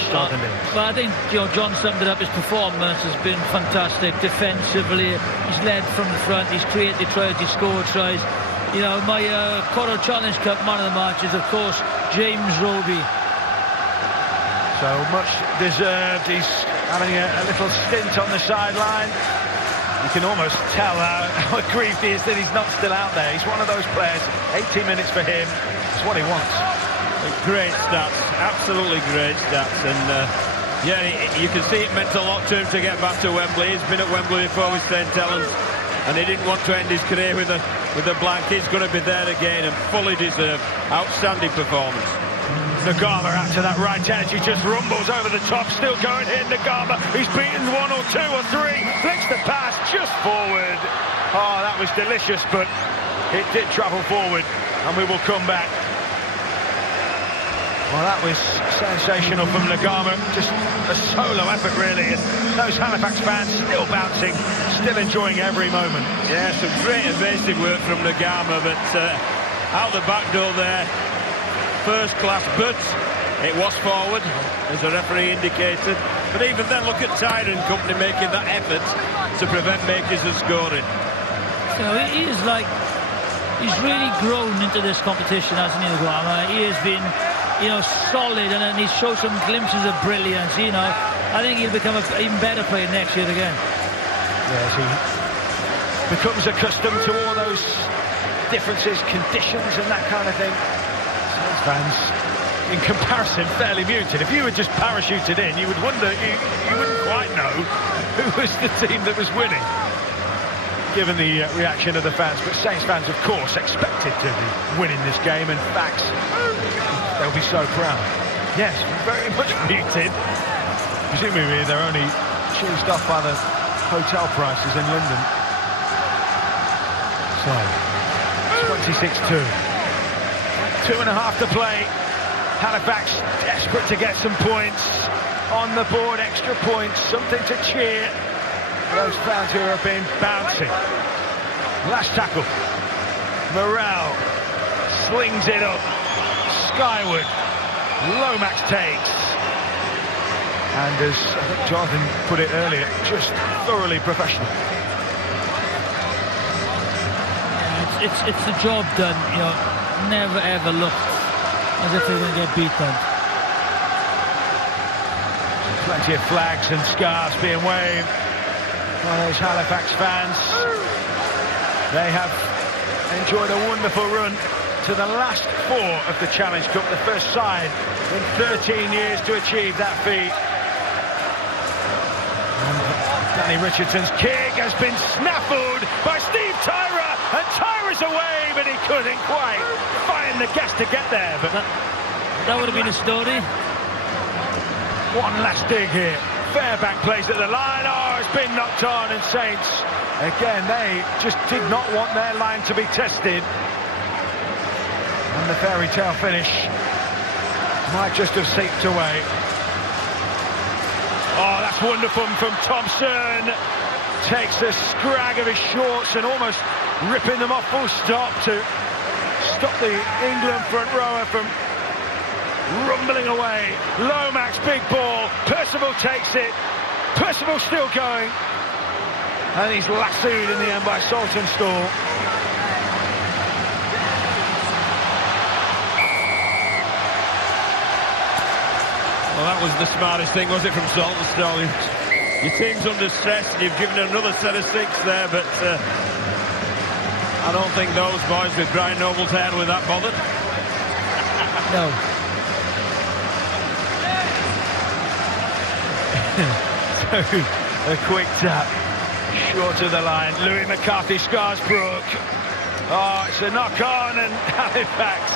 Well, I think John summed it up. His performance has been fantastic defensively. He's led from the front. He's created tries. He's scored tries. My Coral Challenge Cup man of the match is, of course, James Roby. So much deserved. He's having a little stint on the sideline. You can almost tell how aggrieved he is that he's not still out there. He's one of those players. 80 minutes for him. It's what he wants. Great stats, absolutely great stats. And you can see it meant a lot to him to get back to Wembley. He's been at Wembley before with St Helens, and he didn't want to end his career with a blank. He's going to be there again, and fully deserved. Outstanding performance. Nagama out to that right edge. He just rumbles over the top. Still going here, Nagama. He's beaten 1 or 2 or 3. Flicks the pass just forward. Oh, that was delicious, but it did travel forward. And we will come back Well, that was sensational from Nagama. Just a solo effort, really. And those Halifax fans still bouncing, still enjoying every moment. Yeah, some great evasive work from Nagama, but out the back door there, first class, but it was forward, as the referee indicated. But even then, look at Tyler and company making that effort to prevent makers of scoring. So he is like, he's really grown into this competition, hasn't he, Nagama? He has been, you know, solid, and then he showed some glimpses of brilliance. You know, I think he'll become an even better player next year again. Yes, he becomes accustomed to all those differences, conditions and that kind of thing. Saints fans, in comparison, fairly muted. If you were just parachuted in, you would wonder, you wouldn't quite know who was the team that was winning, given the reaction of the fans. But Saints fans, of course, expected to be winning this game, and facts, they'll be so proud. Yes, very much muted. Presumably they're only cheesed off by the hotel prices in London. So, 26-2. 2.5 to play. Halifax desperate to get some points on the board, extra points, something to cheer for those fans who have been bouncing. Last tackle. Morale slings it up skyward. Lomax takes. And as I think Jonathan put it earlier, just thoroughly professional. It's the job done, you know. Never ever looked as if they were going to get beaten. Plenty of flags and scarves being waved by those Halifax fans. They have enjoyed a wonderful run to the last 4 of the Challenge Cup, the first side in 13 years to achieve that feat. And Danny Richardson's kick has been snaffled by Steve Tyra, and Tyra's away, but he couldn't quite find the gas to get there. But that would have been a story. One last dig here. Fairbank plays at the line. Oh, it's been knocked on, and Saints, again, they just did not want their line to be tested. And the fairy tale finish might just have seeped away. Oh, that's wonderful from Thompson. Takes the scrag of his shorts and almost ripping them off full stop to stop the England front rower from rumbling away. Lomax, big ball. Percival takes it. Percival still going. And he's lassoed in the end by Saltonstall. Well, that was the smartest thing, was it, from Saltonstall? Your team's under stress, and you've given another set of 6 there, but I don't think those boys with Brian Noble's hair were that bothered. No. So, a quick tap, short of the line. Louis McCarthy, Scarsbrook. Oh, it's a knock on, and Halifax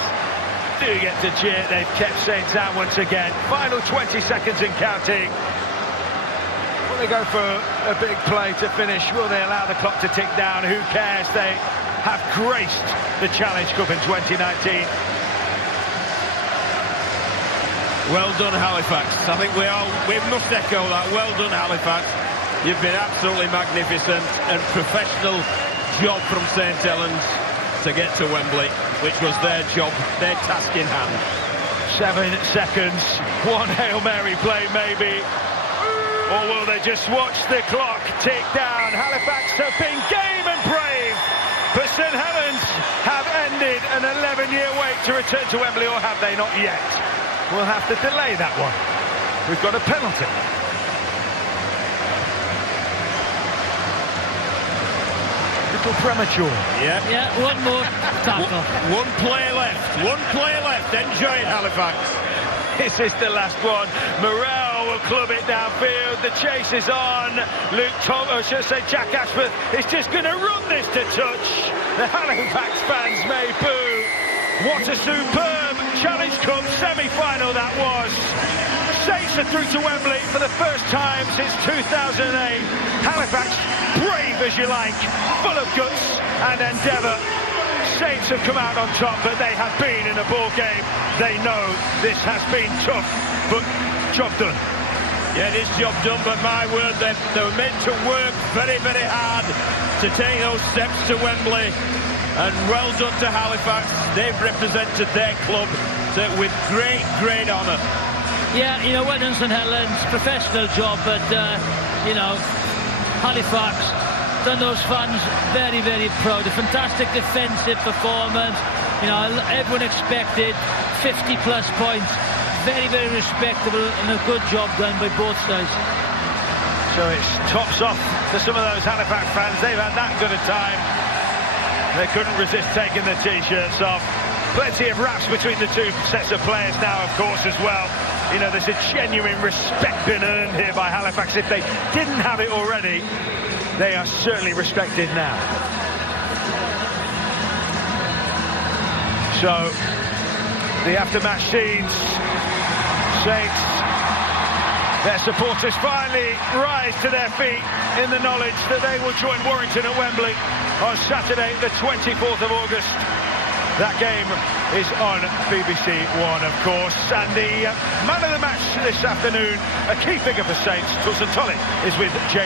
do get to cheer. They've kept Saints out once again. Final 20 seconds and counting. Will they go for a big play to finish? Will they allow the clock to tick down? Who cares? They have graced the Challenge Cup in 2019. Well done, Halifax. I think we must echo that. Well done, Halifax. You've been absolutely magnificent, and professional job from St Helens to get to Wembley, which was their job, their task in hand. 7 seconds, one Hail Mary play maybe, or will they just watch the clock tick down? Halifax have been game and brave, but St Helens have ended an 11-year wait to return to Wembley, or have they not yet? We'll have to delay that one. We've got a penalty. Little premature. Yeah, one more tackle. One play left. One play left. Enjoy it, Halifax. This is the last one. Morel will club it downfield. The chase is on. Jack Ashford is just going to run this to touch. The Halifax fans may boo. What a superb Challenge Cup semi-final that was. Saints are through to Wembley for the first time since 2008. Halifax, brave as you like, full of guts and endeavour. Saints have come out on top, but they have been in a ball game. They know this has been tough, but job done. Yeah, it is job done, but my word, they were meant to work very, very hard to take those steps to Wembley. And well done to Halifax. They've represented their club with great, great honour. Yeah, you know, well done St Helens, professional job, but, you know, Halifax done those fans very, very proud. A fantastic defensive performance. You know, everyone expected 50-plus points. Very, very respectable and a good job done by both sides. So it's tops off for some of those Halifax fans. They've had that good a time. They couldn't resist taking the T-shirts off. Plenty of raps between the two sets of players now, of course, as well. You know, there's a genuine respect been earned here by Halifax. If they didn't have it already, they are certainly respected now. So, the after-match scenes. Saints, their supporters finally rise to their feet in the knowledge that they will join Warrington at Wembley on Saturday, the 24th of August. That game is on BBC One, of course. And the man of the match this afternoon, a key figure for Saints, Tulsan Tully, is with James.